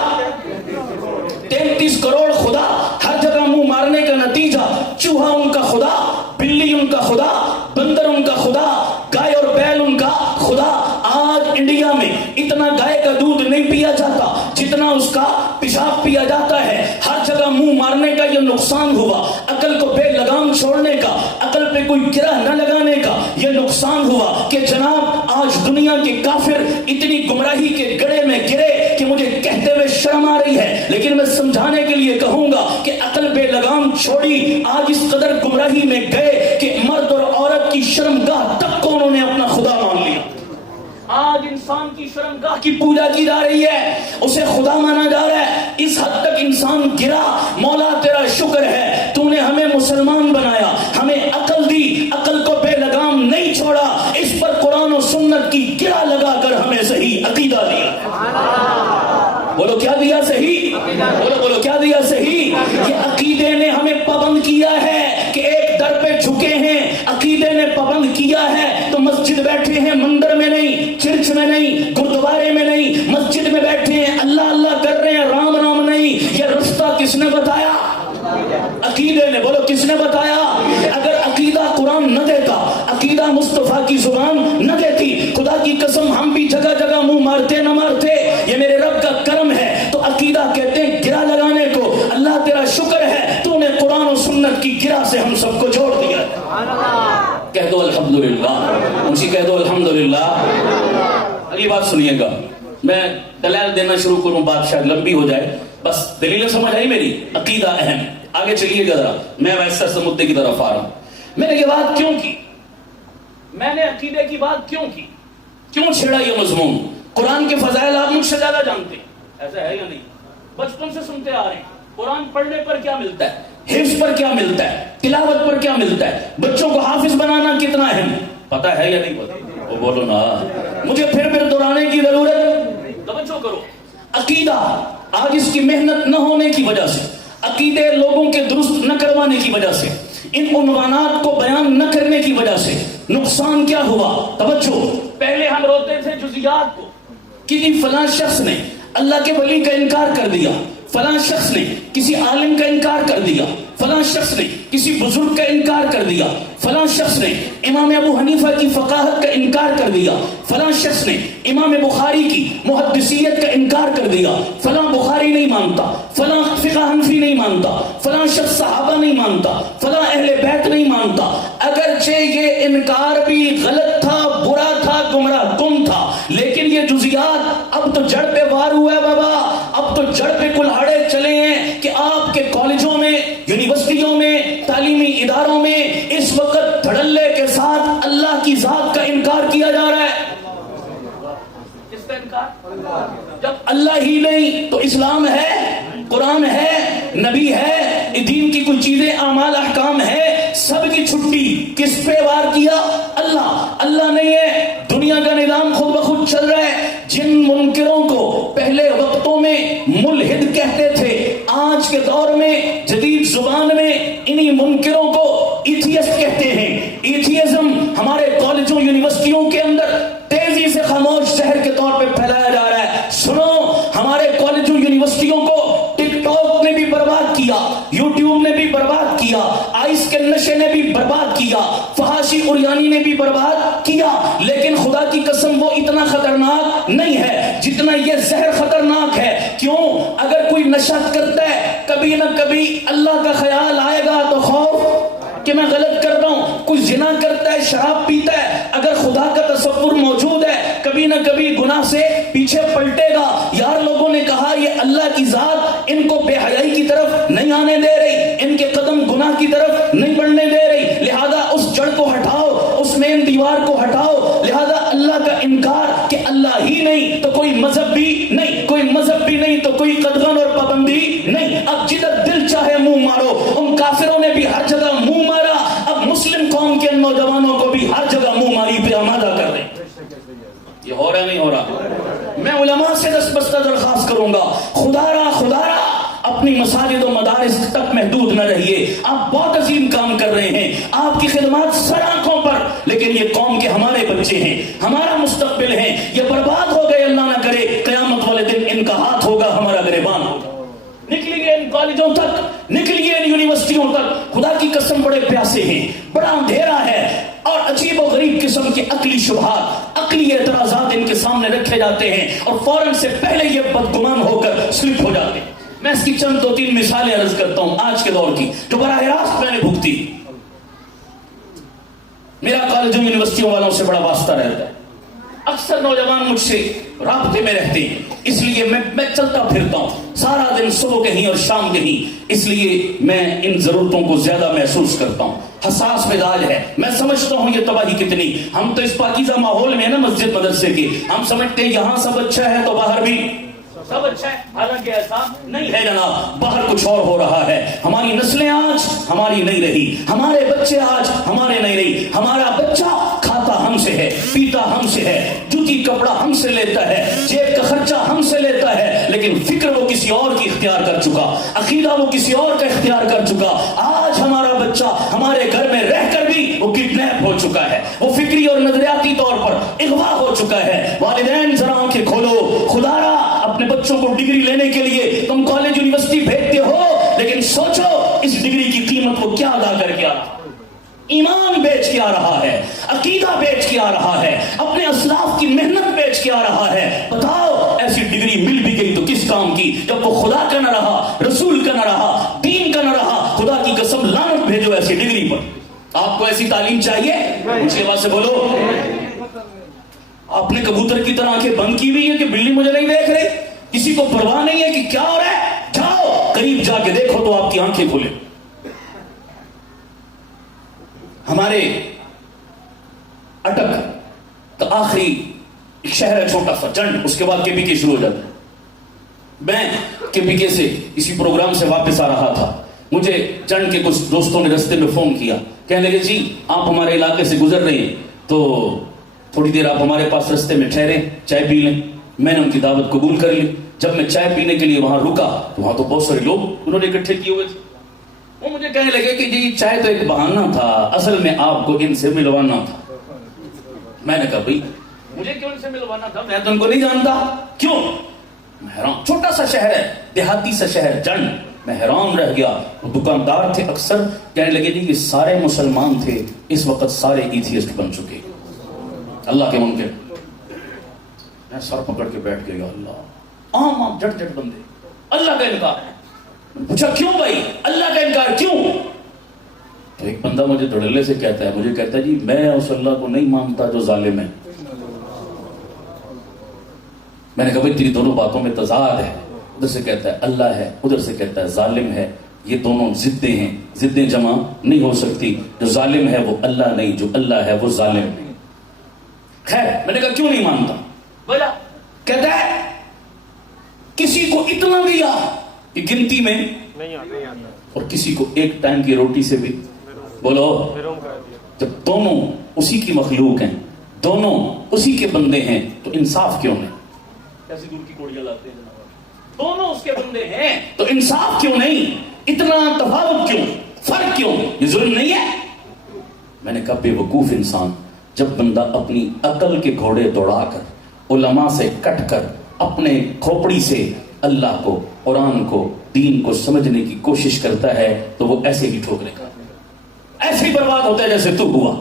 33 کروڑ خدا. ہر جگہ منہ مارنے کا نتیجہ چوہا ان کا خدا, بلی ان کا خدا, بندر ان کا خدا, گائے اور بیل ان کا خدا. آج انڈیا میں اتنا گائے کا دودھ نہیں پیا جاتا جتنا اس کا پیشاب پیا جاتا ہے. ہر جگہ منہ مارنے کا یہ نقصان ہوا. عقل کو بے لگام چھوڑنے کا, عقل پہ کوئی گرہ نہ لگانے کا یہ نقصان ہوا کہ جناب آج دنیا کے کافر اتنی گمراہی کے گڑھے میں گرے کہ مجھے کہتے ہوئے شرم آ رہی ہے. لیکن میں سمجھانے کے لیے کہوں گا کہ عقل بے لگام چھوڑی, آج اس قدر گمراہی میں گئے کہ مرد اور عورت کی شرمگاہ تک کو انہوں نے اپنا خدا مان لیا. آج انسان کی شرمگاہ کی پوجا کی جا رہی ہے, اسے خدا مانا جا رہا ہے. اس حد تک انسان گرا. مولا تیرا شکر ہے, تو نے ہمیں مسلمان بنایا, ہمیں عقل دی, عقل کو بے لگام نہیں چھوڑا, اس پر قرآن و سنت کی گرہ لگا کر ہمیں صحیح عقیدہ دیا. بولو کیا دیا صحیح؟ بولو کیا دیا صحیح؟ یہ عقیدے نے ہمیں پابند کیا ہے کہ ایک در پہ جھکے ہیں. عقیدے نے پابند کیا ہے تو مسجد بیٹھے ہیں, مندر میں نہیں, چرچ میں نہیں, گردوارے میں نہیں, مسجد میں بیٹھے ہیں, اللہ اللہ کر رہے ہیں, رام رام نہیں. یہ رستہ کس نے بتایا؟ عقیدے نے. بولو کس نے بتایا؟ اگر عقیدہ قرآن نہ دیتا, عقیدہ مصطفیٰ کی زبان نہ دیتی, خدا کی قسم ہم بھی جگہ جگہ منہ مارتے نہ مارتے. یہ میرے رب کا کرم ہے. تو عقیدہ کہتے ہیں گرہ لگانے کو. اللہ تیرا شکر ہے, تو نے قرآن و سنت کی گرہ سے ہم سب کو جوڑ دیا. کہہ دو الحمدللہ, مجھے کہہ دو الحمدللہ. اگلی بات سنیے گا, میں دلائل دینا شروع کروں, بات شاید لمبی ہو جائے, بس دلیلیں سمجھ آئی میری. عقیدہ اہم. آگے چلیے گا ذرا, میں ویسے سے مدے کی طرف آ رہا ہوں. میں نے یہ بات کیوں کی, میں نے عقیدے کی بات کیوں کی, کیوں چھیڑا یہ مضمون؟ قرآن کے فضائل آپ مجھ سے زیادہ جانتے ہیں, ایسا ہے یا نہیں؟ بچپن سے سنتے آ رہے ہیں. قرآن پڑھنے پر کیا ملتا ہے, حفظ پر کیا ملتا ہے, تلاوت پر کیا ملتا ہے, بچوں کو حافظ بنانا کتنا اہم پتا ہے یا نہیں پتا؟ وہ بولو نا, مجھے پھر دہرانے کی ضرورت. توجہ کرو. عقیدہ آج اس کی محنت نہ ہونے کی وجہ سے, عقیدے لوگوں کے درست نہ کروانے کی وجہ سے, ان عنوانات کو بیان نہ کرنے کی وجہ سے نقصان کیا ہوا؟ توجہ. پہلے ہم روتے تھے جزیات کو کہ فلاں شخص نے اللہ کے ولی کا انکار کر دیا, فلاں شخص نے کسی عالم کا انکار کر دیا, فلاں شخص نے کسی بزرگ کا انکار کر دیا, فلاں شخص نے امام ابو حنیفہ کی فقاہت کا انکار کر دیا, فلاں شخص نے امام بخاری کی محدثیت کا انکار کر دیا, فلاں بخاری نہیں مانتا, فلاں فقہ حنفی نہیں مانتا, فلاں شخص صحابہ نہیں مانتا, فلاں اہل بیت نہیں مانتا. اگرچہ یہ انکار بھی غلط تھا, برا تھا, گمراہ کن تھا, لیکن یہ جزیات اب تو جڑ پہ وار ہوا ہے بابا. اب تو جڑ پہ کلہاڑے چلے ہیں کہ آپ کے کالجوں میں, یونیورسٹیوں میں, تعلیمی اداروں میں اس وقت دھڑلے کے ساتھ اللہ کی ذات کا انکار کیا جا رہا ہے. جب اللہ ہی نہیں تو اسلام ہے، قرآن ہے، نبی ہے، دین کی کچھ چیزیں اعمال احکام ہے، سب کی چھٹی کس پہ وار کیا؟ اللہ نہیں ہے۔ دنیا کا نظام خود بخود چل رہا ہے۔ جن منکروں کو پہلے وقتوں میں ملحد کہتے تھے، آج کے دور میں جدید زبان میں انہی منکروں کو ایتھیسٹ کہتے ہیں۔ ایتھیزم ہمارے کالجوں یونیورسٹیوں کے اندر تیزی سے خاموش شہر کے طور پہ پھیلایا جا رہا ہے۔ سنو، ہمارے کالجوں یونیورسٹیوں کو ٹک ٹاک نے بھی برباد کیا، یوٹیوب نے بھی برباد کیا، آئس کے نشے نے بھی برباد کیا، فحاشی اریانی نے بھی برباد کیا، لیکن خدا کی قسم وہ اتنا خطرناک نہیں ہے جتنا یہ زہر خطرناک ہے۔ کیوں؟ اگر کوئی نشہ کرتا ہے کبھی نہ کبھی اللہ کا خیال آئے گا تو خوف کہ میں غلط کر رہا ہوں۔ کوئی زنا کرتا ہے، شراب پیتا ہے، اگر خدا کا تصور موجود ہے کبھی نہ کبھی گناہ سے پیچھے پلٹے گا۔ یار لوگوں نے کہا یہ اللہ کی ذات ان کو بے حیائی کی طرف نہیں آنے دے رہی، ان کے قدم گناہ کی طرف نہیں بڑھنے دے رہی، لہذا اس جڑ کو ہٹاؤ، اس مین دیوار کو ہٹاؤ۔ لہذا اللہ کا انکار کہ اللہ ہی نہیں تو کوئی مذہب بھی نہیں، کوئی مذہب بھی نہیں تو کوئی قدغن اور پابندی نہیں۔ اب جدھر دل چاہے منہ مارو۔ ان کافروں نے بھی ہر جگہ منہ مارا، اب مسلم قوم کے نوجوانوں کو بھی ہر جگہ منہ ماری پہ آمادہ کر دیں۔ یہ ہو رہا نہیں ہو رہا؟ میں علماء سے دستبستہ درخواست کروں گا، خدا را اپنی مساجد و مدارس تک محدود نہ رہیے۔ آپ بہت عظیم کام کر رہے ہیں، آپ کی خدمات سر آنکھوں پر، لیکن یہ قوم کے ہمارے بچے ہیں، ہمارا مستقبل ہیں، یہ برباد ہو گئے۔ اللہ نہ کرے قیامت والے دن ان کا ہاتھ ہوگا ہمارا گریبان ہوگا۔ نکلیے ان کالجوں تک، نکلیے ان یونیورسٹیوں تک، خدا کی قسم بڑے پیاسے ہیں، بڑا اندھیرا ہے، اور عجیب و غریب قسم کے عقلی شبہات، عقلی اعتراضات ان کے سامنے رکھے جاتے ہیں اور فوراً سے پہلے یہ بدگمان ہو کر سلپ ہو جاتے ہیں۔ میں اس کی چند 2-3 مثالیں عرض کرتا ہوں آج کے دور کی جو براہ راست میں نے بھگتی۔ میرا کالجوں یونیورسٹیوں والوں سے بڑا واسطہ رہتا ہے، اکثر نوجوان مجھ سے رابطے میں رہتے ہیں، اس لیے میں چلتا پھرتا ہوں سارا دن، صبح کہیں اور شام کہیں، اس لیے میں ان ضرورتوں کو زیادہ محسوس کرتا ہوں۔ حساس مزاج ہے، میں سمجھتا ہوں یہ تباہی کتنی، ہم تو اس پاکیزہ ماحول میں ہے نا مسجد مدرسے کی، ہم سمجھتے ہیں یہاں سب اچھا ہے تو باہر بھی سب اچھا ہے، حالانکہ ایسا نہیں ہے جناب، باہر کچھ اور ہو رہا ہے۔ ہماری نسلیں آج ہماری نہیں رہی، ہمارے بچے آج ہمارے نہیں رہی، ہمارا بچہ کھاتا ہم سے ہے، پیتا ہم سے ہے، جوتی کپڑا ہم سے لیتا ہے، جیب کا خرچہ ہم سے لیتا ہے، لیکن فکر وہ کسی اور کی اختیار کر چکا، عقیدہ وہ کسی اور کا اختیار کر چکا۔ آج ہمارا بچہ ہمارے گھر میں رہ کر بھی وہ کڈنیپ ہو چکا ہے، وہ فکری اور نظریاتی طور پر اغوا ہو چکا ہے۔ والدین ذرا آنکھیں کھولو، خدا را اپنے بچوں کو ڈگری لینے کے لیے تم کالج یونیورسٹی بھیجتے ہو، لیکن سوچو اس ڈگری کی قیمت کو کیا ادا کر کے آ رہا ہے؟ ایمان بیچ کے آ رہا ہے، عقیدہ بیچ کے آ رہا ہے، اپنے اسلاف کی محنت بیچ کے آ رہا ہے۔ بتاؤ ایسی ڈگری مل بھی گئی تو کس کام کی، جب وہ خدا کا نہ رہا، رسول کا نہ رہا، دین کا نہ رہا۔ خدا کی قسم لعنت بھیجو ایسی ڈگری پر۔ آپ کو ایسی تعلیم چاہیے؟ اونچی آواز سے بولو۔ آپ نے کبوتر کی طرح آنکھیں بند کی ہوئی ہے کہ بلی مجھے نہیں دیکھ رہی، کسی کو پرواہ نہیں ہے کہ کیا ہو رہا ہے، جاؤ قریب جا کے دیکھو تو آپ کی آنکھیں کھولے۔ ہمارے اٹک کا آخری ایک شہر ہے چھوٹا سا جنڈ، اس کے بعد KPK شروع ہو جاتا ہے۔ میں KPK سے اسی پروگرام سے واپس آ رہا تھا، مجھے جنڈ کے کچھ دوستوں نے رستے میں فون کیا، کہنے لگے جی آپ ہمارے علاقے سے گزر رہے ہیں تو تھوڑی دیر آپ ہمارے پاس رستے میں ٹھہریں، چائے پی لیں۔ میں نے ان کی دعوت قبول کر لی۔ جب میں چائے پینے کے لیے وہاں رکا تو وہاں تو بہت سارے لوگ انہوں نے اکٹھے کیے ہوئے تھے۔ وہ مجھے کہنے لگے کہ جی چائے تو ایک بہانہ تھا، اصل میں آپ کو ان سے ملوانا تھا۔ میں نے کہا بھائی مجھے کیوں ان سے ملوانا تھا، میں تو ان کو نہیں جانتا۔ کیوں؟ میں حیران، چھوٹا سا شہر ہے، دیہاتی سا شہر جنڈ، میں حیران رہ گیا۔ وہ دکاندار تھے، اکثر کہنے لگے جی یہ سارے مسلمان تھے، اس وقت سارے ایتھیسٹ بن چکے، اللہ کے منکر۔ میں سر پکڑ کے بیٹھ گیا، اللہ عام جٹ جٹ بندے، اللہ کا انکار۔ پوچھا کیوں بھائی اللہ کا انکار کیوں؟ تو ایک بندہ مجھے دھڑلے سے کہتا ہے، مجھے کہتا ہے جی میں اس اللہ کو نہیں مانتا جو ظالم ہے۔ میں نے کہا بھائی تیری دونوں باتوں میں تضاد ہے، ادھر سے کہتا ہے اللہ ہے، ادھر سے کہتا ہے ظالم ہے، یہ دونوں ضدیں ہیں، ضدیں جمع نہیں ہو سکتی، جو ظالم ہے وہ اللہ نہیں، جو اللہ ہے وہ ظالم نہیں۔ خیر میں نے کہا کیوں نہیں مانتا؟ بولا کہتا ہے کسی کو اتنا دیا کہ گنتی میں نہیں آتا اور کسی کو ایک ٹائم کی روٹی سے بھی بولو. جب دونوں اسی کی مخلوق ہیں, دونوں اسی کے بندے ہیں, تو انصاف کیوں نہیں؟ کیسی دور کی کوڑیاں لاتے ہیں جناب, دونوں اس کے بندے ہیں تو انصاف کیوں نہیں؟ اتنا تفاوت کیوں, فرق کیوں؟ یہ ظلم نہیں ہے؟ میں نے کہا بے وقوف انسان, جب بندہ اپنی عقل کے گھوڑے دوڑا کر علماء سے کٹ کر اپنے کھوپڑی سے اللہ کو, قرآن کو, دین کو سمجھنے کی کوشش کرتا ہے تو وہ ایسے ہی ٹھوکرے کا, ایسے ہی برباد ہوتا ہے جیسے تو ہوا.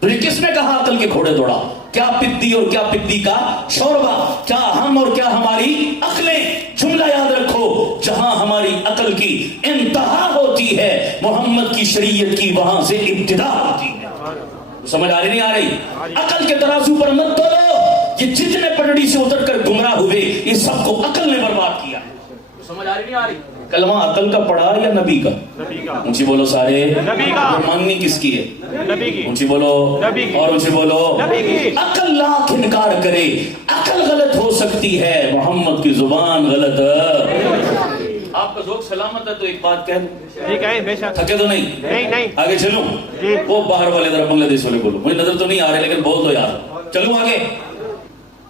تجھے کس نے کہا عقل کے گھوڑے دوڑا؟ کیا پدی اور کیا پدی کا شوربہ, کیا ہم اور کیا ہماری عقلیں. جملہ یاد رکھو, جہاں ہماری عقل کی انتہا ہوتی ہے محمد کی شریعت کی وہاں سے ابتدا ہوتی ہے. سمجھ آ رہی نہیں آ رہی؟ عقل کے ترازو پر مت تولو. یہ جتنے پٹڑی سے اتر کر گمراہ ہوئے یہ سب کو عقل نے برباد کیا. سمجھ آ رہی نہیں آ رہی؟ کلمہ عقل کا پڑھا یا نبی کا؟ اونچی بولو سارے. نبی کا. مانگنی کس کی ہے؟ نبی کی. اونچی بولو. نبی کی. اور اونچی بولو. نبی کی. عقل لاکھ انکار کرے, عقل غلط ہو سکتی ہے, محمد کی زبان غلط ہے. آپ کا ذوق سلامت ہے تو ایک بات کہہ دوں, ٹھیک ہے بے شک. تھکے تو نہیں؟ نہیں آگے چلوں. جی. وہ باہر والے ذرا بنگلہ دیش والے بولو, مجھے نظر تو نہیں آ رہے لیکن بول دو یار. چلوں آگے,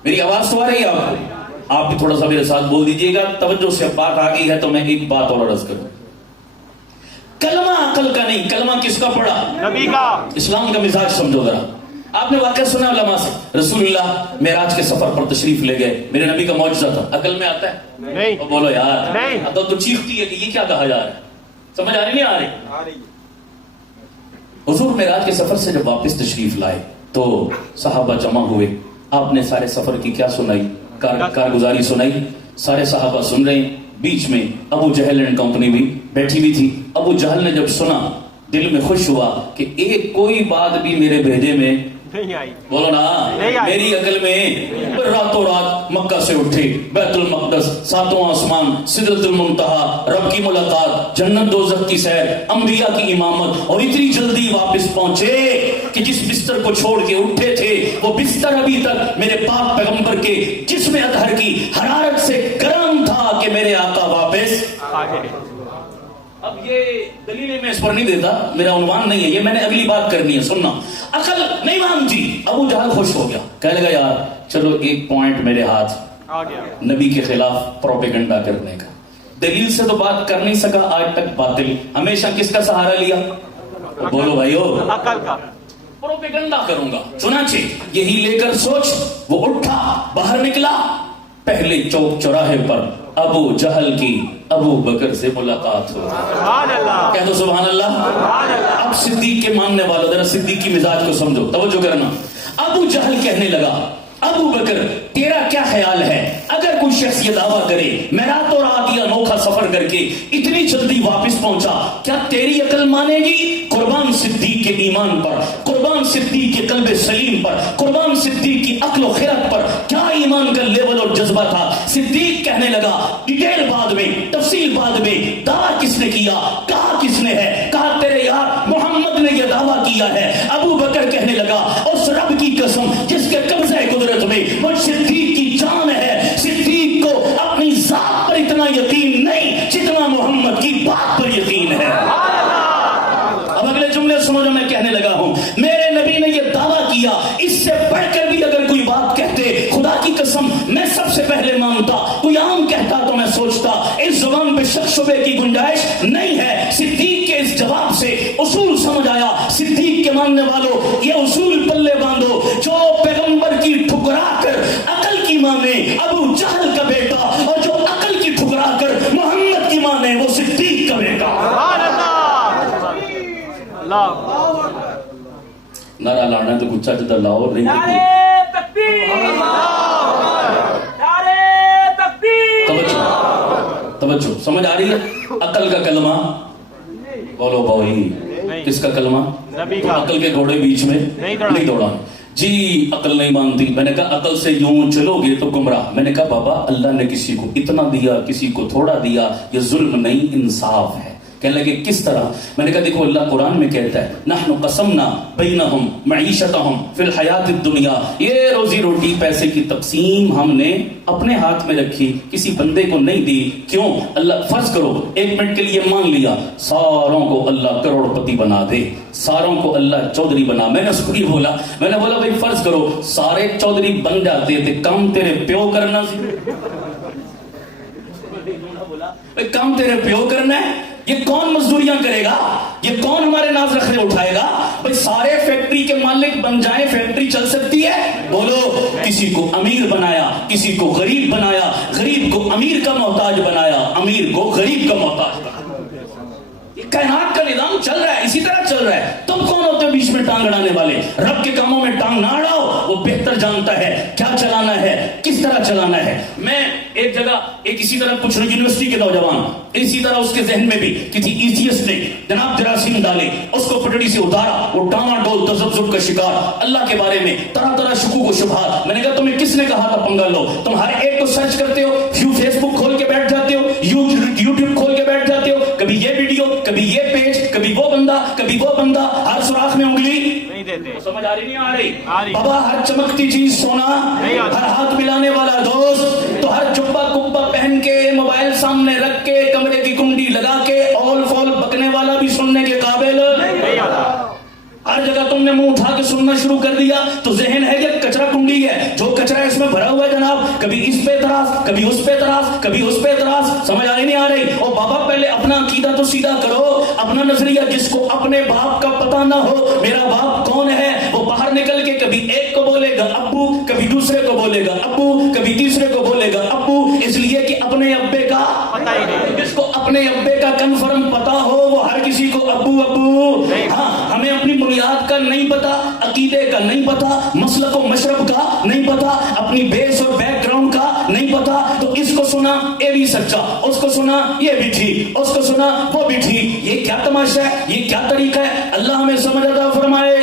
میری آواز تو آ رہی ہے آپ کو؟ آپ بھی تھوڑا سا میرے ساتھ بول دیجئے گا. توجہ سے بات آ گئی ہے تو میں ایک بات اور عرض کروں. کلمہ عقل کا نہیں, کلمہ کس کا پڑھا؟ نبی کا. اسلام کا مزاج سمجھو ذرا. آپ نے واقعہ سنا علماء سے, رسول اللہ معراج کے سفر پر تشریف لے گئے, میرے نبی کا معجزہ تھا. عقل میں آتا ہے؟ نہیں. بولو یار. نہیں. اب تو چیختی ہے کہ یہ کیا کہا جا رہا ہے. سمجھ آ رہی نہیں آ رہی؟ حضور معراج کے سفر سے جب واپس تشریف لائے تو صحابہ جمع ہوئے. آپ نے سارے سفر کی کیا سنائی, کارگزاری سنائی. سارے صحابہ سن رہے ہیں, بیچ میں ابو جہل اینڈ کمپنی بھی بیٹھی ہوئی تھی. ابو جہل نے جب سنا دل میں خوش ہوا کہ ایک کوئی بات بھی میرے بھیجے میں نہیں آئی. بولو نا, میری عقل میں راتوں رات مکہ سے اٹھے, بیت المقدس, ساتوں آسمان, سدرۃ المنتہا, رب کی ملاقات, جنت دوزخ کی سیر, انبیاء کی امامت, اور اتنی جلدی واپس پہنچے کہ جس بستر کو چھوڑ کے اٹھے تھے وہ بستر ابھی تک میرے پاک پیغمبر کے جسم اطہر کی حرارت سے گرم تھا کہ میرے آقا واپس آ گئے. اب یہ دلیلیں میں اس پر نہیں دیتا, میرا عنوان نہیں ہے یہ, میں نے اگلی بات کرنی ہے, سننا. عقل نہیں مانتی. ابو جہل خوش ہو گیا, کہنے لگا یار چلو ایک پوائنٹ میرے ہاتھ, آ گیا. نبی کے خلاف پروپیگنڈا کرنے کا. دلیل سے تو بات کر نہیں سکا آج تک, باطل. ہمیشہ کس کا سہارا لیا؟ بولو بھائیو. عقل کا. پروپیگنڈا کروں گا. چنانچہ یہی لے کر سوچ وہ اٹھا, باہر نکلا. پہلے چوک چوراہے پر ابو جہل کی ابو بکر سے ملاقات ہو. سبحان اللہ. کہہ دو سبحان اللہ. سبحان اللہ. اب صدیق کے ماننے والوں ذرا صدیق کی مزاج کو سمجھو, توجہ کرنا. ابو جہل کہنے لگا ابو بکر تیرا کیا خیال ہے اگر کوئی شخص یہ دعویٰ کرے میں راتوں رات یہ انوکھا سفر کر کے اتنی جلدی واپس پہنچا, کیا تیری عقل مانے گی؟ قربان صدیق کے ایمان پر, قربان صدیق کے قلب سلیم پر, قربان صدیق کی عقل و خرد پر کیا ایمان کا لیول اور جذبہ تھا. صدیق کہنے لگا ڈیٹیل بعد میں, تفصیل بعد میں, دعویٰ کس نے کیا, کہا کس نے ہے؟ کہا تیرے یار محمد نے یہ دعویٰ کیا ہے. ابو بکر کہنے لگا اس رب کی قسم جس کے قبضہ قدرت میں مجھ صدیق کی جان ہے, صدیق کو اپنی ذات پر اتنا یقین نہیں جتنا محمد کی بات پر یقین ہے. اب اگلے جملے سنو جو میں کہنے لگا ہوں. میرے نبی نے یہ دعویٰ کیا, اس سے بڑھ کر بھی اگر کوئی بات کہتے خدا کی قسم میں سب سے پہلے مانتا. کوئی عام کہتا تو میں سوچتا اس زبان پہ شک شبے کی گنجائش نہیں ہے. صدیق کے اس جواب سے اصول سمجھ آیا. صدیق کے ماننے والوں یہ اصول پلے باندھو, جو پیغمبر کی ٹھکرا کر عقل کی مانے ابو جہل کا بیٹا, اور جو عقل کی ٹھکرا کر محمد کی مانے وہ صدیق کا بیٹا. سبحان اللہ. نعرہ لانا ہے تو گچا جدہ لاؤ, نہیں نعرے تکبیر. نعرے تکبیر. توجہ سمجھ آ رہی ہے؟ عقل کا کلمہ بولو بھائی, کس کا کلمہ؟ نبی کا. عقل کے گھوڑے بیچ میں نہیں دوڑا. جی عقل نہیں مانتی. میں نے کہا عقل سے یوں چلو گے تو گمراہ. میں نے کہا بابا اللہ نے کسی کو اتنا دیا کسی کو تھوڑا دیا, یہ ظلم نہیں انصاف ہے. کہنے لگے کس طرح؟ میں نے کہا دیکھو اللہ قرآن میں کہتا ہے نحن قسمنا بینہم معیشتہم فی الحیات الدنیا، یہ روزی روٹی پیسے کی تقسیم ہم نے اپنے ہاتھ میں رکھی، کسی بندے کو نہیں دی۔ کیوں؟ اللہ فرض کرو ایک منٹ کے لیے مان لیا ساروں کو اللہ کروڑ پتی بنا دے، ساروں کو اللہ چودھری بنا۔ میں نے اس کو یہ بولا، میں نے بولا بھائی فرض کرو سارے چودھری بن جاتے تھے، کم تیرے پیو کرنا سی، کام تیرے پیو کرنا ہے، یہ کون مزدوریاں کرے گا، یہ کون ہمارے ناز رکھنے اٹھائے گا؟ بھئی سارے فیکٹری کے مالک بن جائیں فیکٹری چل سکتی ہے؟ بولو، کسی کو امیر بنایا، کسی کو غریب بنایا، غریب کو امیر کا محتاج بنایا، امیر کو غریب کا محتاج بنایا۔ یہ کائنات کا نظام چل رہا ہے، اسی طرح چل رہا ہے۔ تم کون ہوتے ہو بیچ میں ٹانگ اڑانے والے؟ رب کے کاموں میں ٹانگ نہ اڑاؤ، وہ بہتر جانتا ہے کیا چلانا ہے، کس طرح چلانا ہے۔ میں ایک جگہ ایک اسی طرح کچھ یونیورسٹی کے نوجوان اسی طرح اس کے ذہن میں بھی کسی ایتھیسٹ نے جناب جراثیم ڈالے، اس کو پٹڑی سے اتارا، وہ ڈاما ڈول تذبذب کا شکار، اللہ کے بارے میں طرح طرح شکوک و شبہات۔ میں نے کہا تمہیں کس نے کہا تھا پنگا لو؟ تم ہر ایک کو سرچ کرتے ہو، فیس بک کھول کے بیٹھ جاتے ہو، یوٹیوب کھول کے بیٹھ جاتے ہو، کبھی یہ ویڈیو، کبھی یہ پیج، کبھی وہ بندہ، کبھی وہ بندہ، ہر سوراخ میں انگلی نہیں دیتے۔ سمجھ آ رہی نہیں آ رہی؟ بابا ہر چمکتی چیز سونا، ہر ہاتھ ملانے والا دوست، تو ہر جبہ کبا پہن کے موبائل سامنے رکھ کے کمرے کی کنڈی لگا کے اول فول بکنے والا بھی سننے کے قابل نہیں آتا۔ ہر جگہ تم نے منہ اٹھا کے سننا شروع کر دیا تو ذہن ہے کہ کچرا کنڈی ہے، جو کچرا اس میں بھرا ہوا ہے جناب، کبھی اس پہ اعتراض، کبھی اس پہ اعتراض، کبھی اس پہ اعتراض۔ سمجھ آ رہی نہیں آ رہی؟ اور بابا پہلے اپنا عقیدہ تو سیدھا کرو، اپنا نظریہ۔ جس کو اپنے باپ کا پتہ نہ ہو میرا باپ کون ہے، وہ باہر نکل کے کبھی ایک کو بولے گا ابو، کبھی دوسرے کو بولے گا ابو، کبھی تیسرے کو بولے گا ابو، اس لیے کہ اپنے ابے کا پتہ ہی نہیں۔ جس کو اپنے ابے کا کنفرم پتہ ہو وہ ہر کسی کو ابو ابو۔ ہاں ہمیں اپنی بنیاد کا نہیں پتا، عقیدے کا نہیں پتا، مسلک و مشرب کا نہیں پتا، اپنی بیس اور بیک گراؤنڈ کا نہیں پتا، تو اس کو سنا یہ بھی سچا، اس کو سنا یہ بھی ٹھیک، اس کو سنا وہ بھی ٹھیک۔ یہ کیا تماشا ہے، یہ کیا طریقہ ہے؟ اللہ ہمیں سمجھ عطا فرمائے۔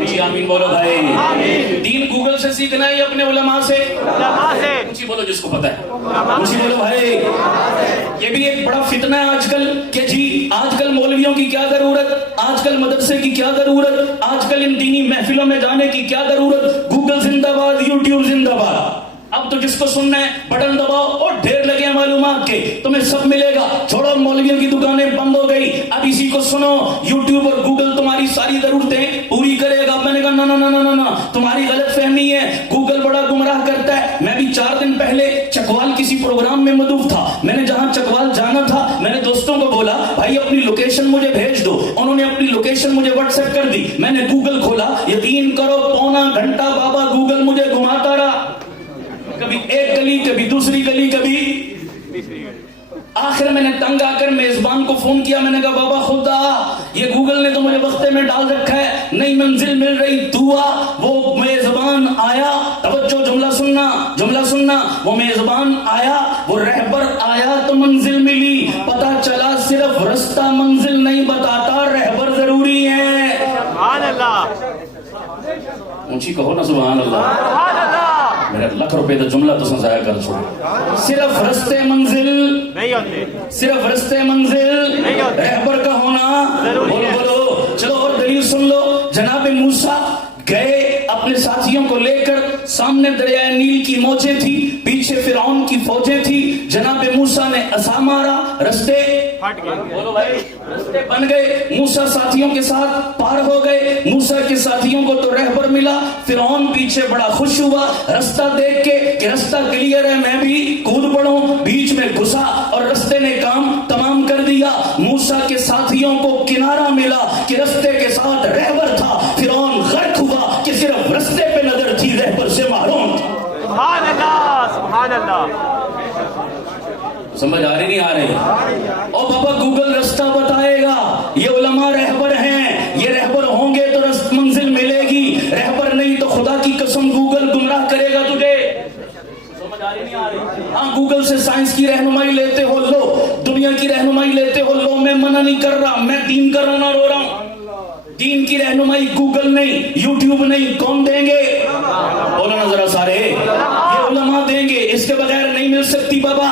جی آمین بولو بھائی۔ دین گوگل سے سیکھنا ہے یا اپنے علماء سے؟ اونچی بولو جس کو پتا ہے، اونچی بولو بھائی۔ یہ بھی ایک بڑا فتنہ ہے آج کل کہ جی آج کل مولویوں کی کیا ضرورت، آج کل مدرسے کی کیا ضرورت، آج کل ان دینی محفلوں میں جانے کی کیا ضرورت؟ گوگل زندہ باد، یوٹیوب زندہ باد۔ اب تو جس کو سننا ہے بٹن دباؤ اور ڈھیر لگے معلومات کے، تمہیں سب ملے گا۔ چھوڑو مولویوں کی دکانیں بند ہو گئی، اب اسی کو سنو۔ یوٹیوب اور گوگل تمہاری ساری ضرورتیں پوری کرے گا۔ میں نے کہا نا نا نا نا نا، تمہاری غلط فہمی ہے، گوگل بڑا گمراہ کرتا ہے۔ میں بھی 4 دن پہلے چکوال کسی پروگرام میں مدعو تھا، میں نے جہاں چکوال جانا تھا میں نے دوستوں کو بولا بھائی اپنی لوکیشن مجھے بھیج دو، انہوں نے اپنی لوکیشن مجھے واٹس ایپ کر دی۔ میں نے گوگل کھولا، یقین کرو پونا گھنٹہ بابا گوگل مجھے گھماتا رہا، کبھی ایک گلی، کبھی دوسری گلی، کبھی آخر میں نے تنگ آ کر میزبان کو فون کیا۔ میں نے کہا بابا خدا یہ گوگل نے تو مجھے وقتے میں ڈال رکھا ہے، نئی منزل مل رہی دعا۔ وہ میزبان آیا، توجہ جملہ سننا، جملہ سننا، وہ میزبان آیا، وہ رہبر آیا تو منزل ملی۔ پتا چلا صرف رستہ منزل نہیں بتاتا، رہبر ضروری ہے۔ سبحان اللہ، اونچی کہو نا سبحان اللہ۔ سبحان اللہ۔ میرا لاکھ روپے کا جملہ تو ضائع کر چھوڑا۔ صرف رستے منزل نہیں ہوتے، صرف رستے منزل رہبر کا ہونا۔ بولو بولو، چلو اور دلیل سن لو۔ جناب موسیٰ گئے اپنے ساتھیوں کو لے کر، سامنے دریائے نیل کی موجیں تھی، پیچھے فرعون کی فوجیں تھی۔ جناب موسیٰ نے عصا مارا، رستے پھٹ گئے۔ بولو بھائی، رستے بن گئے۔ موسیٰ ساتھیوں کے ساتھ پار ہو گئے۔ موسیٰ کے ساتھیوں کو تو رہبر ملا، فرعون پیچھے بڑا خوش ہوا رستہ دیکھ کے کہ رستہ کلیئر ہے، میں بھی کود پڑوں۔ بیچ میں گھسا اور رستے نے کام تمام کر دیا۔ موسیٰ کے ساتھیوں کو کنارہ ملا کہ رستے کے ساتھ رہبر تھا۔ فرعون غرق ہوا کہ صرف رستے پہ نظر تھی، رہبر سے محروم تھا۔ سبحان اللہ، سبحان اللہ۔ سمجھ آ رہی نہیں آ رہی؟ اور بابا گوگل رستہ بتائے گا، یہ علماء رہبر ہیں، یہ رہبر ہوں گے تو منزل ملے گی، رہبر نہیں تو خدا کی قسم گوگل گمراہ کرے گا تجھے۔ سمجھ آ رہی نہیں آ رہی؟ ہاں گوگل سے سائنس کی رہنمائی لیتے ہو لو، دنیا کی رہنمائی لیتے ہو لو، میں منع نہیں کر رہا، میں دین کا رونا رو رہا ہوں۔ دین کی رہنمائی گوگل نہیں، یوٹیوب نہیں، کون دیں گے؟ بولو نا ذرا سارے، یہ علماء دیں گے، اس کے بغیر نہیں مل سکتی بابا۔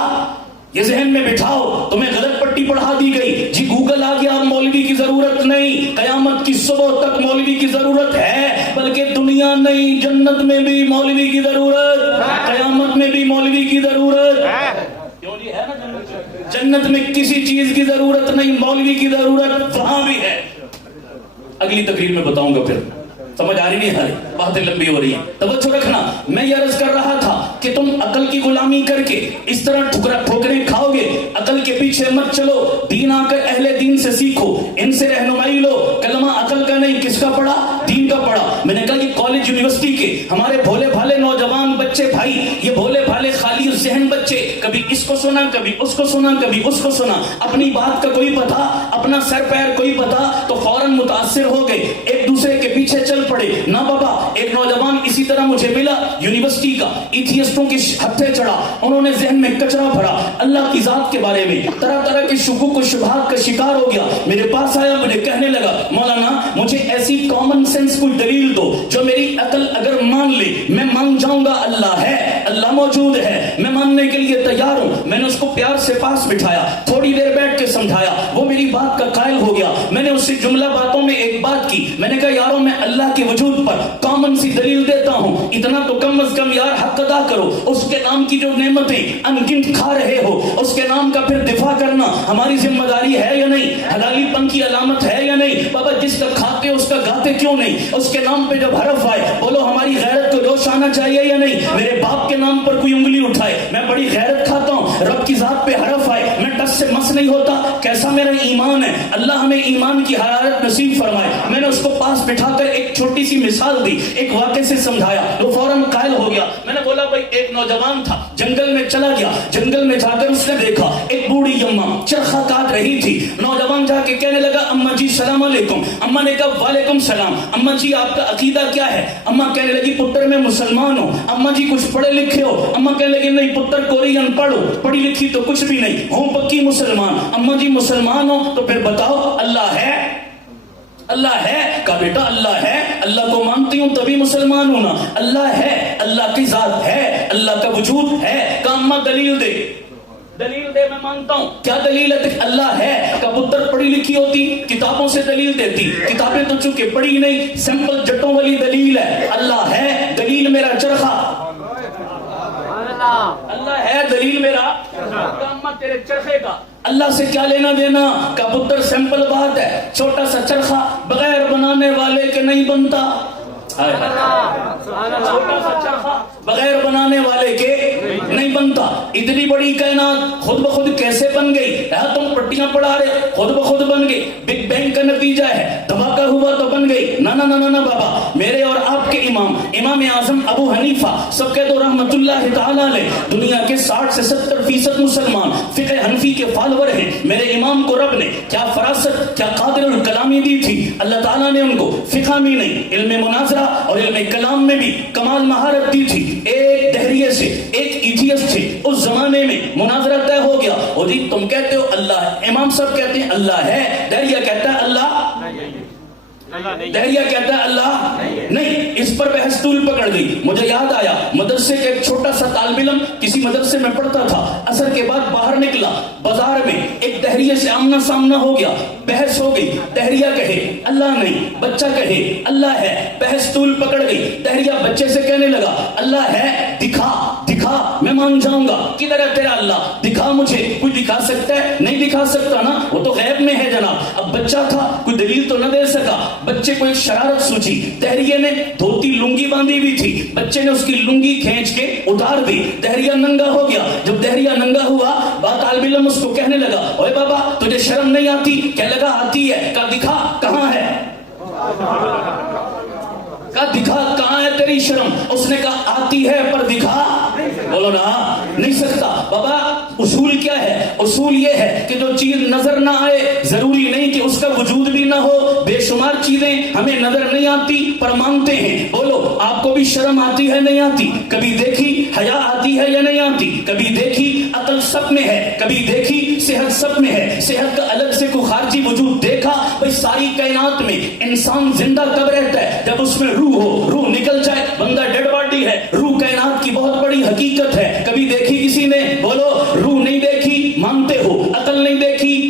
یہ ذہن میں بٹھاؤ، تمہیں غلط پٹی پڑھا دی گئی جی گوگل آ گیا، مولوی کی ضرورت نہیں، قیامت کی صبح تک مولوی کی ضرورت ہے، بلکہ دنیا نہیں جنت میں بھی مولوی کی ضرورت، قیامت میں بھی مولوی کی ضرورت کیوں جی ہے نا، جنت میں کسی چیز کی ضرورت نہیں، مولوی کی ضرورت وہاں بھی ہے۔ اگلی تقریر میں بتاؤں گا، پھر سمجھ آ رہی نہیں آ رہی، باتیں لمبی ہو رہی ہیں، توجہ رکھنا۔ میں یہ عرض کر رہا تھا کہ تم عقل کی غلامی کر کے اس طرح ٹھوکریں کھاؤ گے، عقل کے پیچھے مت چلو، دین آ کر اہل دین سے سیکھو، ان سے رہنمائی لو۔ کلمہ عقل کا نہیں، کس کا پڑھا؟ دین کا پڑھا۔ میں نے کہا یہ کالج یونیورسٹی کے ہمارے بھولے بھالے نوجوان بچے بھائی، یہ بھولے بھالے خالی ذہن بچے، کبھی اس کو سنا، کبھی اس کو سنا، کبھی اس کو سنا، اپنی بات کا کوئی پتا، اپنا سر پیر کوئی پتا، تو فوراً متاثر ہو گئے، ایک دوسرے کے پیچھے چل پڑے۔ نہ بابا، ایک نوجوان اسی طرح مجھے ملا یونیورسٹی کا، ایتھیسٹوں کے ہتھے چڑھا، انہوں نے ذہن میں کچرا بھرا، اللہ کی ذات کے بارے میں طرح طرح کے شکوک و شبہات کا شکار ہو گیا، میرے پاس آیا، مجھے کہنے لگا مولانا مجھے ایسی کامن سینس کوئی دلیل دو جو میری عقل اگر مان لے میں مان جاؤں گا اللہ ہے، اللہ موجود ہے، میں ماننے کے لیے تیار ہوں۔ میں نے اس کو پیار سے پاس بٹھایا، تھوڑی دیر بیٹھ کے سمجھایا، وہ میری بات کا قائل ہو گیا۔ میں نے اس سے جملہ باتوں میں ایک بات کی، میں نے کہا یاروں میں اللہ کے وجود پر کامن سی دلیل دیتا ہوں، اتنا تو کم از کم یار حق ادا کرو، اس کے نام کی جو نعمتیں انگنت کھا رہے ہو اس کے نام کا پھر دفاع کرنا ہماری ذمہ داری ہے یا نہیں؟ حلالی پن کی علامت ہے یا نہیں؟ بابا جس کا کھاتے اس کا گاتے کیوں نہیں؟ اس کے نام پہ جب حرف آئے بولو ہماری غیرت کو جوش آنا چاہیے یا نہیں؟ میرے باپ کے نام پر کوئی انگلی اٹھائے میں بڑی غیرت کھاتا ہوں، رب کی ذات پہ حرف آئے میں ٹس سے مس نہیں ہوتا، کیسا میرا ایمان ہے؟ اللہ ہمیں ایمان کی حرارت نصیب فرمائے۔ میں نے اس کو پاس بٹھا کر ایک چھوٹی سی مثال دی، ایک واقعے سے سمجھایا، وہ فوراً قائل ہو گیا۔ میں نے بولا بھائی ایک نوجوان تھا، جنگل میں چلا گیا، جنگل میں جا کر اس نے دیکھا ایک بوڑھی اماں چرخہ کاٹ رہی تھی۔ نوجوان جا کے کہنے لگا اماں جی سلام علیکم۔ اماں نے کہا وعلیکم السلام۔ اماں جی آپ کا عقیدہ کیا ہے؟ اماں کہنے لگی پتر میں مسلمان ہوں۔ اماں جی کچھ پڑھے لکھے ہو؟ اماں کہنے لگی نہیں پتر کوری ان پڑھ ہو، پڑھی لکھی تو کچھ بھی نہیں ہوں، پکی مسلمان۔ اماں جی مسلمان ہو تو پھر بتاؤ اللہ ہے؟ اللہ ہے؟ کہا بیٹا اللہ ہے، اللہ کو مانتی ہوں تبھی مسلمان ہونا، اللہ ہے، اللہ کی ذات ہے، اللہ کا وجود ہے۔ کہا اماں دلیل دے، دلیل دے، میں مانتا ہوں۔ کیا دلیل ہے؟ اللہ ہے۔ کہا پتر پڑھی لکھی ہوتی کتابوں سے دلیل دیتی، کتابیں تو چونکہ پڑھی نہیں، سمپل جٹوں والی دلیل ہے۔ اللہ ہے، دلیل میرا چرخہ، اللہ ہے، دلیل میرا کہا تیرے چرخے کا اللہ سے کیا لینا دینا؟ کا پتر سمپل بات ہے، چھوٹا سا چرخہ بغیر بنانے والے کے نہیں بنتا، چھوٹا سا چرخہ بغیر بنانے والے کے نہیں بنتا۔ اتنی بڑی کائنات خود بخود کیسے بن گئی؟ تم پٹیاں پڑھا رہے، خود بخود بن گئی، بگ بینگ کا نتیجہ ہے، دھماکہ ہوا تو بن گئی۔ نہ نہ نہ نہ بابا، میرے اور آپ کے امام اعظم ابو حنیفہ سب کے تو رحمت اللہ تعالیٰ علیہ، دنیا کے 60 سے 70% مسلمان فقہ حنفی کے فالوور ہیں۔ میرے امام کو رب نے کیا فراست، کیا قادر الکلامی دی تھی، اللہ تعالیٰ نے ان کو فقہ میں نہیں علم مناظرہ اور علم کلام میں بھی کمال مہارت دی تھی۔ ایک دہریے سے ایک ایتھیسٹ سے اس زمانے میں مناظرہ طے ہو گیا، اور جی تم کہتے ہو اللہ ہے، امام صاحب کہتے ہیں اللہ ہے، دہریہ کہتا ہے اللہ، دہریہ کہتا ہے اللہ نہیں، اس پر بحث طول پکڑ گئی۔ مجھے یاد آیا مدرسے کے ایک چھوٹا سا طالب علم، کسی مدرسے میں پڑھتا تھا، عصر کے بعد باہر نکلا، بازار میں ایک دہریے سے آمنا سامنا ہو گیا، بحث ہو گئی، دہریہ کہے اللہ نہیں، بچہ کہے اللہ ہے، بحث طول پکڑ گئی۔ دہریہ بچے سے کہنے لگا اللہ ہے، دکھا دکھا، میں مان جاؤں گا، کدھر ہے تیرا اللہ، دکھا مجھے۔ کوئی دکھا سکتا ہے؟ نہیں دکھا سکتا نا، وہ تو غیب میں ہے جناب۔ اب بچہ تھا، کوئی دلیل تو نہ دے سکا، بچے کو ایک شرارت سوچی، دہریے نے دھوتی لنگی باندھی ہوئی تھی، بچے نے اس کی لنگی کھینچ کے اتار دی، دہریہ ننگا ہو گیا۔ جب دہریہ ننگا ہوا، طالب علم اس کو کہنے لگا اوے بابا تجھے شرم نہیں آتی؟ کہنے لگا آتی ہے۔ کہا دکھا کہاں ہے، کہا دکھا کہاں ہے تیری شرم؟ اس نے کہا آتی ہے پر دکھا، بولو نا نہیں سکتا۔ بابا اصول کیا ہے؟ اصول یہ ہے کہ جو چیز نظر نہ آئے ضروری نہیں کہ اس کا وجود بھی نہ ہو۔ بے شمار چیزیں ہمیں نظر نہیں آتی پر مانتے ہیں۔ بولو آپ کو بھی شرم آتی ہے نہیں آتی؟ کبھی دیکھی حیا آتی ہے یا نہیں آتی؟ کبھی دیکھی عقل سب میں ہے، کبھی دیکھی صحت سب میں ہے، صحت کا الگ سے کوئی خارجی وجود دیکھا؟ بھائی ساری کائنات میں انسان زندہ کب رہتا ہے؟ جب اس میں روح ہو، روح نکل جائے بندہ ڈیڈ باڈی ہے۔ روح کائنات کی بہت بڑی حقیقت ہے، کبھی دیکھی کسی نے؟ بولو روح نہیں دیکھی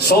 100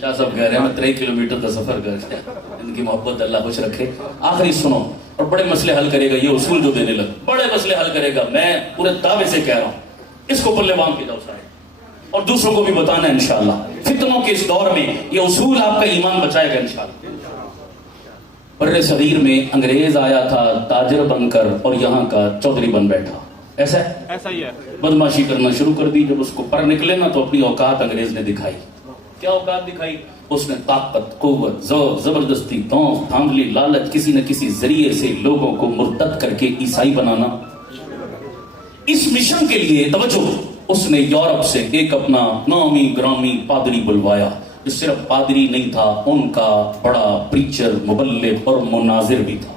شاہ صاحب کہہ رہے ہیں میں 3 کلومیٹر کا سفر کر کے ان کی محبت اللہ خوش رکھے. آخری سنو اور بڑے مسئلے حل کرے گا یہ اصول جو دینے لگ بڑے مسئلے حل کرے گا. میں پورے دعوے سے کہہ رہا ہوں اس کو پلے باندھ کے جاؤ سارے اور دوسروں کو بھی بتانا ہے انشاءاللہ. فتنوں کے اس دور میں یہ اصول آپ کا ایمان بچائے گا انشاءاللہ. بر صغیر میں انگریز آیا تھا تاجر بن کر اور یہاں کا چودھری بن بیٹھا. ایسا ہے ایسا ہی ہے. بدماشی کرنا شروع کر دی. جب اس کو پر نکلے نا تو اپنی اوقات انگریز نے دکھائی. کیا اوقات دکھائی؟ اس نے طاقت قوت زور زبردستی دھونس دھاندلی لالچ کسی نہ کسی ذریعے سے لوگوں کو مرتد کر کے عیسائی بنانا. اس مشن کے لیے توجہ اس نے یورپ سے ایک اپنا نامی گرامی پادری بلوایا جو صرف پادری نہیں تھا ان کا بڑا پریچر مبلغ اور مناظر بھی تھا.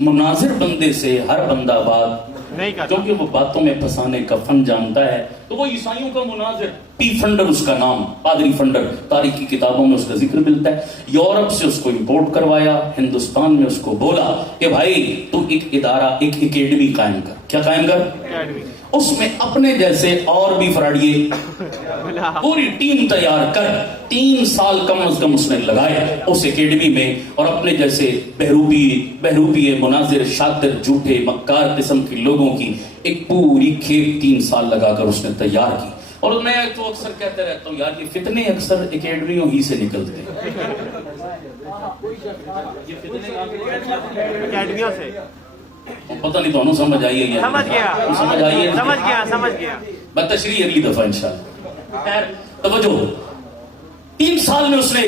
مناظر بندے سے ہر بندہ بات نہیں کرتا کیونکہ وہ باتوں میں پھنسانے کا فن جانتا ہے تو وہ عیسائیوں کا مناظر پی فنڈر اس کا نام پادری فنڈر تاریخی کتابوں میں اس کا ذکر ملتا ہے. یورپ سے اس کو امپورٹ کروایا ہندوستان میں اس کو بولا کہ بھائی تو ایک ادارہ ایک اکیڈمی قائم کر. کیا قائم کر؟ اس میں اپنے جیسے اور بھی فراڈیے پوری ٹیم تیار کر. 3 سال کم از کم اس نے لگائے اس اکیڈمی میں اور اپنے جیسے بہروپی مناظر شاطر جھوٹے مکار قسم کے لوگوں کی ایک پوری کھیپ 3 سال لگا کر اس نے تیار کی. اور میں تو اکثر کہتے رہتا ہوں یار یہ فتنے اکثر اکیڈمیوں ہی سے نکلتے ہیں. یہ فتنے اکیڈمیوں سے پتہ نہیں تو سمجھ آئیے یا سمجھ گیا سمجھ آئیے سمجھ گیا. میں تشریح اگلی دفعہ انشاءاللہ. توجہ 3 سال میں اس نے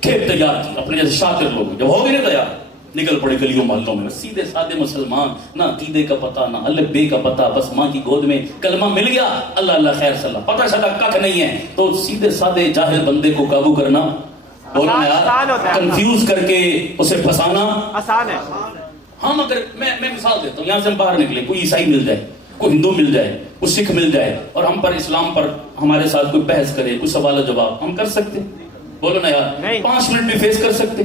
کھیپ تیار کی اپنے جیسے شاطر لوگ. جب ہو گئے نا تیار نکل پڑے گلیوں محلوں میں. سیدھے سادے مسلمان نہ عقیدے کا پتہ نہ الف بے کا پتہ بس ماں کی گود میں کلمہ مل گیا اللہ اللہ خیر صلی اللہ پتہ شدہ کک نہیں ہے. تو سیدھے سادے جاہل بندے کو قابو کرنا بولنا یار کنفیوز کر کے اسے پھنسانا آسان ہے. ہم اگر میں مثال دیتا ہوں یہاں سے ہم باہر نکلے کوئی عیسائی مل جائے کوئی ہندو مل جائے کوئی سکھ مل جائے اور ہم پر اسلام پر ہمارے ساتھ کوئی بحث کرے کوئی سوال و جواب ہم کر سکتے بولو نا یار 5 منٹ بھی فیس کر سکتے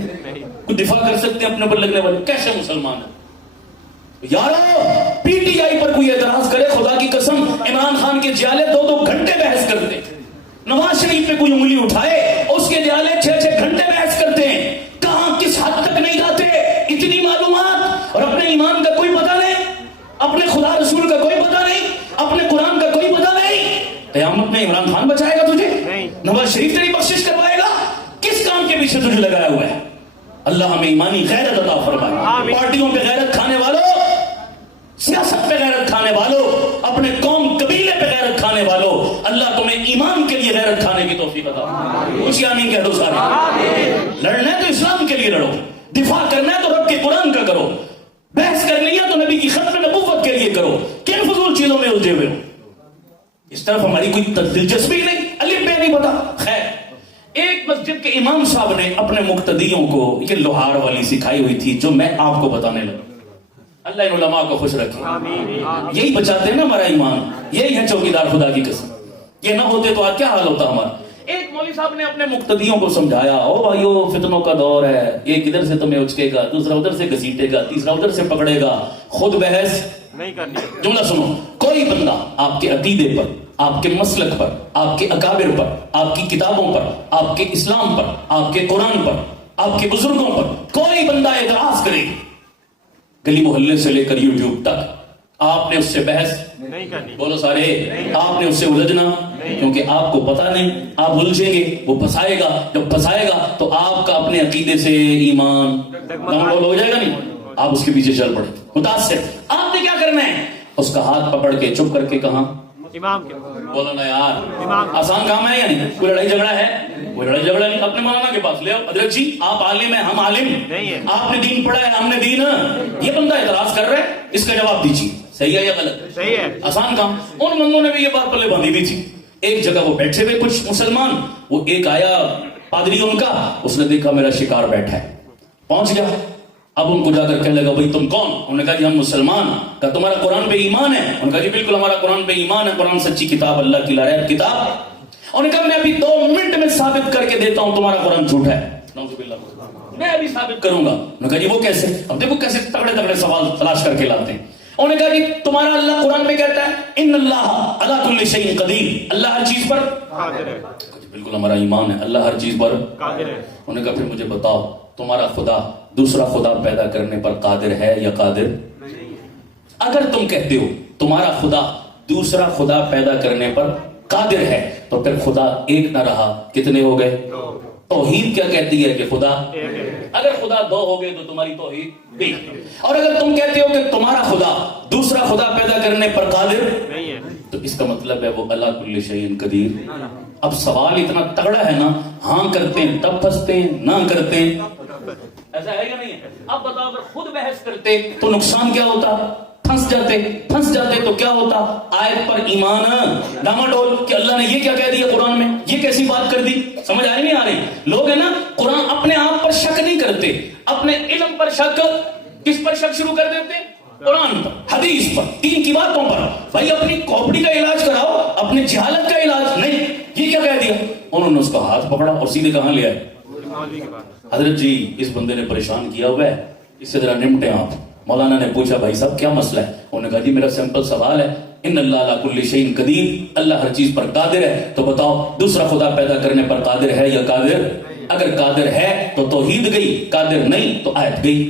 کوئی دفاع کر سکتے اپنے پر لگنے والے. کیسے مسلمان ہیں یارو؟ پی ٹی آئی پر کوئی اعتراض کرے خدا کی قسم عمران خان کے جیالے 2 گھنٹے بحث کرتے. نواز شریف پہ کوئی انگلی اٹھائے اس کے جیالے 6 گھنٹے بحث کرتے ہیں. کہاں کس حد تک نہیں جاتے اتنی معلومات اور اپنے ایمان کا کوئی پتہ نہیں اپنے خدا رسول کا کوئی پتہ نہیں اپنے قرآن کا کوئی پتہ نہیں. قیامت میں عمران خان بچائے گا تجھے؟ نواز شریف تیری بخشش کروائے گا؟ کس کام کے پیچھے تجھے لگایا ہوا ہے؟ اللہ ہمیں ایمانی غیرت عطا فرمائے. پارٹیوں پہ غیرت کھانے والوں سیاست پہ غیرت کھانے والوں اپنے قوم قبیلے پہ غیرت کھانے والوں اللہ تمہیں ایمان کے لیے غیرت کھانے کی توفیق عطا فرمائے. کچھ آمین کہہ دو سارے. لڑنا ہے تو اسلام کے لیے لڑو. دفاع کرنا ہے تو رب کے قرآن کا کرو. بحث کرنی ہے تو نبی کی ختم نبوت کے لیے کرو. کن فضول چیزوں میں الجھے ہوئے ہو؟ اس طرف ہماری کوئی دلچسپی نہیں الف بے نہیں پتا. خیر ایک مسجد کے امام صاحب نے اپنے مقتدیوں کو یہ لوہار والی سکھائی ہوئی تھی جو میں آپ کو بتانے لگا. اللہ ان علماء کو خوش رکھے. یہی بچاتے ہیں نا ہمارا ایمان. یہی ہے چوکیدار خدا کی قسم. یہ نہ ہوتے تو آج کیا حال ہوتا ہمارا. ایک مولوی صاحب نے اپنے مقتدیوں کو سمجھایا او بھائیو فتنوں کا دور ہے. ایک ادھر سے تمہیں اچکے گا دوسرا ادھر سے گھسیٹے گا تیسرا ادھر سے پکڑے گا. خود بحث نہیں کرنی. جملہ سنو. کوئی بندہ آپ کے عقیدے پر آپ کے مسلک پر آپ کے اکابر پر آپ کی کتابوں پر آپ کے اسلام پر آپ کے قرآن پر آپ کے بزرگوں پر کوئی بندہ اعتراض کرے گلی محلے سے لے کر یوٹیوب تک آپ نے اس سے بحث نہیں کرنی. بولو سارے آپ نے اس سے الجھنا کیونکہ آپ کو پتا نہیں آپ الجھیں گے وہ پھنسائے گا. جب پھنسائے گا تو آپ کا اپنے عقیدے سے ایمان ڈاؤن ہو جائے گا. نہیں آپ اس کے پیچھے چل پڑے متاثر. آپ نے کیا کرنا ہے اس کا ہاتھ پکڑ کے چپ کر کے کہاں امام کے بولو نا یار آسان کام ہے یا نہیں؟ کوئی لڑائی جھگڑا ہے؟ کوئی لڑائی جھگڑا نہیں. اپنے مولانا کے پاس لے آؤ حضرت جی آپ عالم ہیں ہم عالم آپ نے دین پڑھا ہے ہم نے دین. یہ بندہ اعتراض کر رہا ہے اس کا جواب دیجیے. صحیح ہے یا غلط؟ صحیح ہے. آسان کام. ان بندوں نے بھی یہ بات پلے باندھی بھی تھی. ایک جگہ وہ بیٹھے ہوئے کچھ مسلمان وہ ایک آیا پادری ان کا اس نے دیکھا میرا شکار بیٹھا ہے پہنچ گیا. اب ان کو جا کر کہنے لگا بھائی تم کون؟ انہوں نے کہا جی ہم مسلمان. کہا تمہارا قرآن پہ ایمان ہے؟ انہوں نے کہا جی بالکل ہمارا قرآن پہ ایمان ہے. قرآن سچی کتاب اللہ کی لا رہی کتاب. انہوں نے کہا میں ابھی 2 منٹ میں ثابت کر کے دیتا ہوں تمہارا قرآن جھوٹا ہے. میں ابھی ثابت کروں گا. انہوں نے کہا جی وہ کیسے؟ اب دیکھو کیسے تگڑے تگڑے سوال تلاش کر کے لاتے ہیں. انہوں نے کہا جی تمہارا اللہ قرآن میں کہتا ہے ان اللہ علی کل شیء قدیر اللہ ہر چیز پر قادر ہے. بالکل ہمارا ایمان ہے اللہ ہر چیز پر قادر ہے. انہوں نے کہا پھر مجھے بتاؤ تمہارا خدا دوسرا خدا پیدا کرنے پر قادر ہے یا قادر؟ اگر تم کہتے ہو تمہارا خدا دوسرا خدا پیدا کرنے پر قادر ہے تو پھر خدا ایک نہ رہا کتنے ہو گئے؟ توحید کیا کہتی ہے کہ خدا اگر خدا دو ہو گئے تو تمہاری توحید بھی. اور اگر تم کہتے ہو کہ تمہارا خدا دوسرا خدا پیدا کرنے پر قادر نہیں ہے. تو اس کا مطلب ہے وہ اللہ کل شیء قدیر. اب سوال اتنا تگڑا ہے نا, ہاں کرتے ہیں تب پھنستے ہیں, نہ کرتے ہیں ایسا ہے یا نہیں ہے؟ اب بتاؤ اگر خود بحث کرتے تو نقصان کیا ہوتا؟ پھنس جاتے تو کیا ہوتا؟ آیت پر ایمان ڈاماڈول کہ اللہ نے یہ کیا کہہ دیا قرآن میں, یہ کیسی بات کر دی. سمجھ آ رہی نہیں آ رہی؟ لوگ ہے نا قرآن اپنے آپ پر شک نہیں کرتے, اپنے علم پر شک, کس پر شک شروع کر دیتے؟ قرآن پر, حدیث پر, دین کی باتوں پر. بھائی اپنی کھوپڑی کا علاج کراؤ, اپنے جہالت کا علاج نہیں. یہ کیا کہہ دیا؟ انہوں نے اس کا ہاتھ پکڑا اور سیدھے کہاں لے آئے؟ حضرت جی اس بندے نے پریشان کیا ہوا ہے, اس سے ذرا نمٹے آپ. مولانا نے پوچھا بھائی صاحب کیا مسئلہ ہے؟ انہوں نے کہا جی میرا سمپل سوال ہے, ان اللہ علی کل شیء قدیر, اللہ ہر چیز پر قادر ہے, تو بتاؤ دوسرا خدا پیدا کرنے پر قادر ہے یا قادر؟ اگر قادر ہے تو توحید گئی, قادر نہیں تو آیت گئی.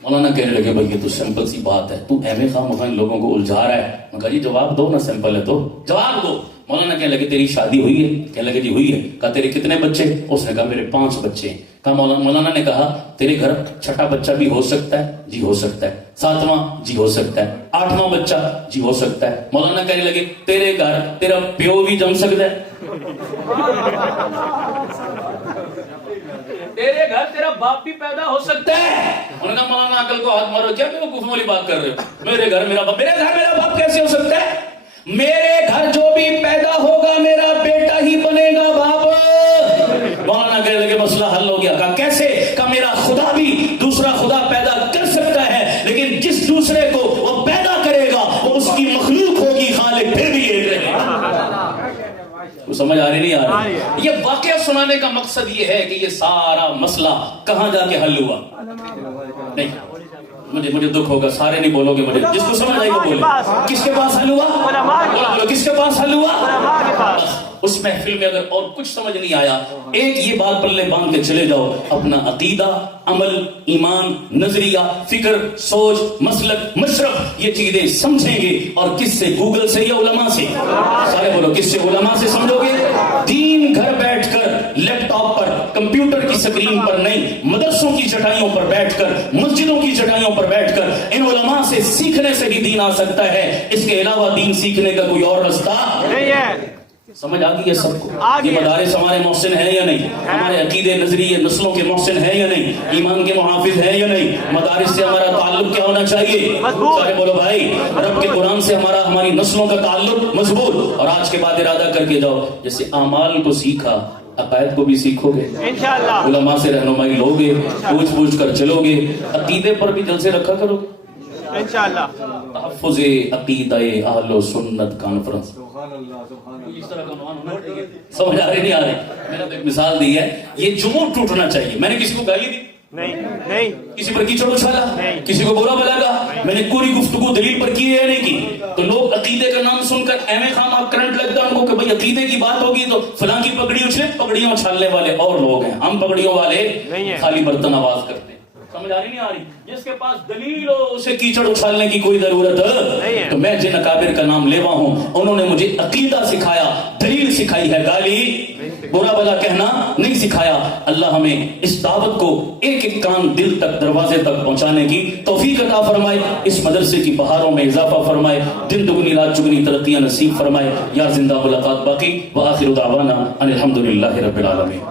مولانا کہنے لگے بھائی یہ تو سمپل سی بات ہے, تو اہم خواہ مخواہ لوگوں کو الجھا رہا ہے. میں کہا جی جواب دو نا, سمپل ہے تو جواب دو. مولانا کہنے لگے تیری شادی ہوئی ہے؟ کہنے لگے جی ہوئی ہے. کہا تیرے کتنے بچے؟ اس نے کہا میرے 5 بچے. کہا مولانا نے کہا تیرے گھر چھٹا بچہ بھی ہو سکتا ہے؟ جی ہو سکتا ہے. 7واں؟ جی ہو سکتا ہے. 8واں بچہ؟ جی ہو سکتا ہے. مولانا کہنے لگے تیرے گھر تیرا پیو بھی جم سکتا ہے؟ تیرے گھر تیرا باپ بھی پیدا ہو سکتا ہے؟ انہوں نے کہا مولانا عقل کو ہاتھ مارو, کیا بیوقوف والی بات کر رہے ہو؟ میرے گھر میرا باپ, میرے گھر میرا باپ کیسے ہو سکتا ہے؟ میرے گھر جو بھی پیدا ہوگا میرا بیٹا ہی بنے گا باپ. مولانا کہنے لگے مسئلہ حل ہو گیا. کہا کیسے؟ کہا میرا خدا بھی دوسرا خدا پیدا کر سکتا ہے, لیکن جس دوسرے کو وہ پیدا کرے گا وہ اس کی مخلوق ہوگی, خالق پھر بھی ایک رہے گا. تو سمجھ آ رہی نہیں آ رہی؟ یہ واقعہ سنانے کا مقصد یہ ہے کہ یہ سارا مسئلہ کہاں جا کے حل ہوا؟ نہیں مجھے دکھ ہوگا, سارے نہیں بولو گے, مجھے جس کو سمجھ آئی وہ بولے. کس کے پاس حل ہوا؟ کس کے پاس حل ہوا؟ اس محفل میں اگر اور کچھ سمجھ نہیں آیا, ایک یہ بات پلے باندھ کے چلے جاؤ, اپنا عقیدہ, عمل, ایمان, نظریہ, فکر, سوچ, مسلک, مشرب, یہ چیزیں سمجھیں گے. اور کس سے؟ گوگل سے یا علماء سے؟ سارے بولو کس سے؟ علماء سے سمجھو گے. دین گھر بیٹھ کر لیپ ٹاپ پر, کمپیوٹر کی سکرین پر نہیں, مدرسوں کی چٹائیوں پر بیٹھ کر, مسجدوں کی چٹائیوں پر بیٹھ کر ان علماء سے سیکھنے سے بھی دین آ سکتا ہے. اس کے علاوہ دین سیکھنے کا کوئی اور رستہ نہیں ہے. سمجھ آ گئی ہے سب کو؟ یہ مدارس ہمارے محسن ہیں یا نہیں؟ ہمارے عقیدے, نظریے, نسلوں کے محسن ہیں یا نہیں؟ ایمان کے محافظ ہیں یا نہیں؟ مدارس سے ہمارا تعلق کیا ہونا چاہیے؟ سارے بولو بھائی رب کے قرآن سے ہماری نسلوں کا تعلق مضبوط. اور آج کے بعد ارادہ کر کے جاؤ, جیسے اعمال کو سیکھا عقائد کو بھی سیکھو گے انشاءاللہ. علماء سے رہنمائی لو گے, پوچھ کر چلو گے. عقیدے پر بھی جلسے رکھا کرو گے انشاءاللہ. تحفظ عقیدہ اہل سنت کانفرنس, اس طرح کا عنوان ہونا چاہیے. سمجھ آ رہی نہیں آ رہی؟ میں نے تو ایک مثال دی ہے, یہ جمود ٹوٹنا چاہیے. میں نے کسی کو گالی دی نہیں, کسی پر کیچڑ اچھالا, کسی کو برا بلا کہا, میں نے پوری گفتگو دلیل پر کی ہے نہیں کی. تو لوگ عقیدے کا نام سن کر اہم خام کرنٹ لگتا ہے ان کو کہ بھئی عقیدے کی بات ہوگی تو فلاں کی پگڑی اچھلے. پگڑیاں اچھالنے والے اور لوگ ہیں, ہم پگڑیوں والے خالی برتن آواز کرتے ہیں. سمجھ آ رہی نہیں آ رہی؟ جس کے پاس دلیل ہو اسے کیچڑ اچھالنے کی کوئی ضرورت ہے. تو میں جن اکابر کا نام لیوا ہوں انہوں نے مجھے عقیدہ سکھایا, دلیل سکھائی ہے, گالی برا بلا کہنا نہیں سکھایا. اللہ ہمیں اس دعوت کو ایک ایک کان دل تک, دروازے تک پہنچانے کی توفیق عطا فرمائے. اس مدرسے کی بہاروں میں اضافہ فرمائے, دن دگنی رات چگنی ترقیاں نصیب فرمائے. یا زندہ ملاقات باقی. وآخر دعوانا ان الحمدللہ رب العالمین.